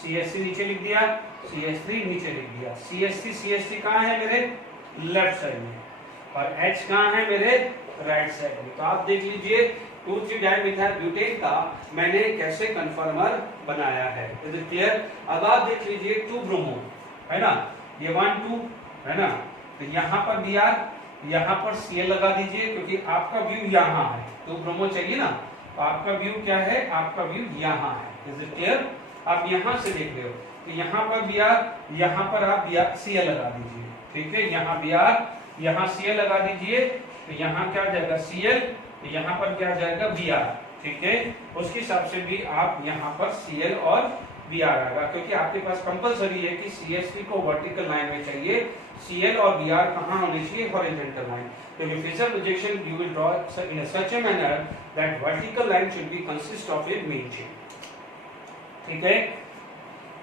CSC नीचे लिख दिया, CS3 नीचे लिख दिया। CSC कहाँ है मेरे लेफ्ट साइड में, और H कहाँ है मेरे राइट साइड में। तो आप देख लीजिए 2,3-डाइमिथाइल ब्यूटेन का मैंने कैसे कन्फर्मर बनाया है। Is it clear? अब आप देख लीजिए 2 ब्रोमो है ना, ये 1 2 है ना, तो यहाँ पर Br, यहाँ पर Cl लगा दीजिए, क्योंकि आपका व्यू यहाँ है, 2 ब्रोमो चाहिए ना, तो आपका व्यू क्या है, आपका व्यू यहाँ है। Is it clear? आप यहाँ से देख रहे हो, तो यहाँ पर Br, यहाँ पर आप Cl लगा दीजिए। ठीक है, यहाँ Br, यहाँ Cl लगा दीजिए, तो यहाँ क्या जाएगा Cl, यहाँ पर क्या जाएगा Br। ठीक है, उसके हिसाब से भी आप यहाँ पर Cl और Br आएगा, क्योंकि आपके पास कंपलसरी है कि CSC को वर्टिकल लाइन में चाहिए, Cl और Br कहाँ होने चाहिए, हॉरिजॉन्टल लाइन। तो in fissure projection you will draw in a such a manner that vertical line should be consist of a main chain। ठीक है,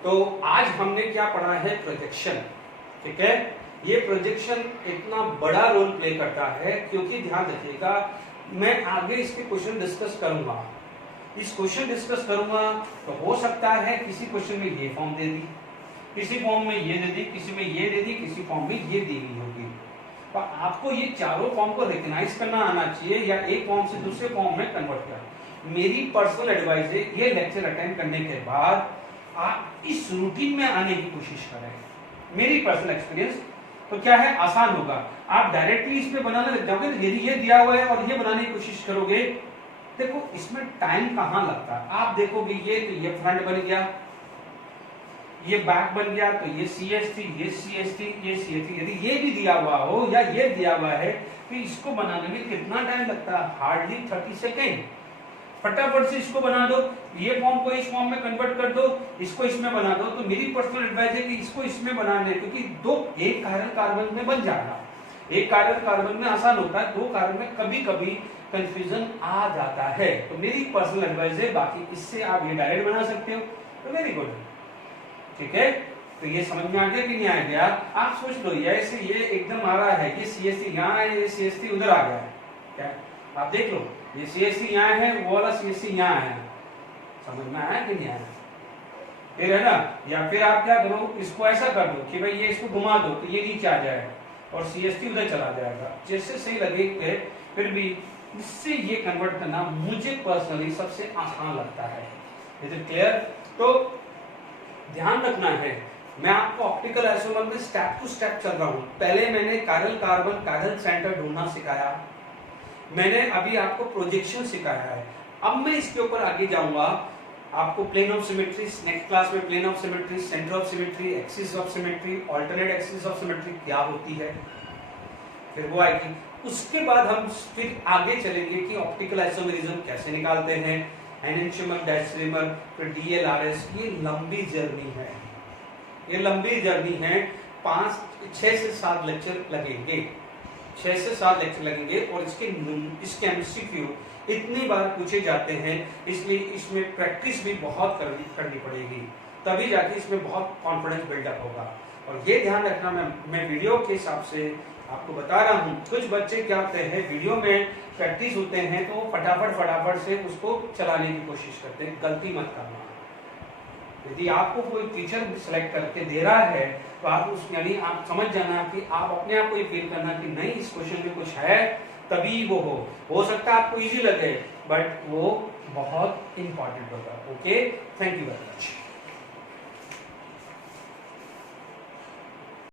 तो आज हमने क्या पढ़ा है, प्रोजेक्शन। ठीक है, ये प्रोजेक्शन इतना बड़ा रोल प्ले करता है, क्योंकि ध्यान रखिएगा मैं आगे इसके क्वेश्चन डिस्कस करूंगा, इस क्वेश्चन डिस्कस करूंगा, तो हो सकता है किसी क्वेश्चन में ये फॉर्म दे दी, किसी फॉर्म में ये दे दी, किसी में ये दे दी, किसी फॉर्म में ये दी हुई होगी। तो आपको ये चारों फॉर्म को रिकॉग्नाइज करना आना चाहिए, या एक फॉर्म से दूसरे फॉर्म में कन्वर्ट करना। मेरी पर्सनल एडवाइस है, ये लेक्चर अटेंड करने के बाद आप इस रूटीन में आने की कोशिश करें। मेरी पर्सनल एक्सपीरियंस तो क्या है, आसान होगा। आप डायरेक्टली इस पे बनाने लग जाओगे, तो यदि ये दिया हुआ है और ये बनाने की कोशिश करोगे, देखो इसमें टाइम कहाँ लगता है। आप देखोगे ये, तो ये फ्रंट बन गया, ये बैक बन गया, तो ये CST, ये CST, ये CST। यदि ये भी दिया हुआ हो या ये दिया हुआ है, तो इसको बनाने में कितना टाइम लगता है, हार्डली 30 सेकेंड। फटाफट से इसको बना दो, ये फॉर्म को इस फॉर्म में कन्वर्ट कर दो, इसको इसमें बना दो। तो मेरी पर्सनल एडवाइस है कि इसको इसमें बना ले, क्योंकि एक कायरल कार्बन में बन जाएगा। एक कायरल कार्बन में आसान होता है, 2 कार्बन में कभी कभी कंफ्यूजन आ जाता है। तो मेरी पर्सनल एडवाइस है, बाकी इससे आप ये डायरेक्ट बना सकते हो, तो वेरी गुड। ठीक है, तो ये समझ में आ गया कि नहीं आ गया? आप सोच लो, ऐसे ये एकदम आ रहा है कि CSC यहाँ है, ये CST उधर आ गया है, क्या आप देख लो, ये CSC यहाँ है, वो वाला CSC यहाँ है। समझ में आया कि नहीं आया? फिर है ना, या फिर आप क्या करो, इसको ऐसा कर दो कि भाई ये इसको घुमा दो, तो ये नीचे आ जाएगा और CST उधर चला जाएगा, जैसे सही लगे। फिर भी इससे ये कन्वर्ट करना मुझे पर्सनली सबसे आसान लगता है। Is it clear? तो ध्यान रखना है, मैं आपको ऑप्टिकल आइसोमर में स्टेप टू स्टेप चल रहा हूं। पहले मैंने कायरल कार्बन, कायरल सेंटर ढूंढना सिखाया, मैंने अभी आपको प्रोजेक्शन सिखाया है। अब मैं इसके ऊपर आगे जाऊंगा, आपको plane of symmetry, next class में plane of symmetry, centre of symmetry, axis of symmetry, alternate axis of symmetry क्या होती है, फिर वो आएगी। उसके बाद हम फिर आगे चलेंगे कि ऑप्टिकल आइसोमेरिज्म कैसे निकालते हैं, एनेंशियमर, डायस्ट्रीमर, फिर DLRS। ये लंबी जर्नी है, ये लंबी जर्नी है, 6 से 7 लेक्चर लगेंगे, 6 से 7 लेक्चर लगेंगे। और इसके MCQ इतनी बार पूछे जाते हैं, इसलिए इसमें प्रैक्टिस भी बहुत करनी पड़ेगी। तभी जाके इसमें बहुत कॉन्फिडेंस बिल्डअप होगा। और ये ध्यान रखना, मैं वीडियो के हिसाब से आपको बता रहा हूँ। कुछ बच्चे क्या करते हैं, वीडियो में प्रैक्टिस होते हैं तो फटाफट से उसको चलाने की कोशिश करते हैं। गलती मत करना। यदि आपको कोई टीचर सिलेक्ट करके दे रहा है तो आप उस यानी आप समझ जाना कि आप अपने आप को ये फील करना कि नहीं इस क्वेश्चन में कुछ है, तभी वो हो सकता है आपको इजी लगे बट वो बहुत इंपॉर्टेंट होगा। Okay, thank you very much.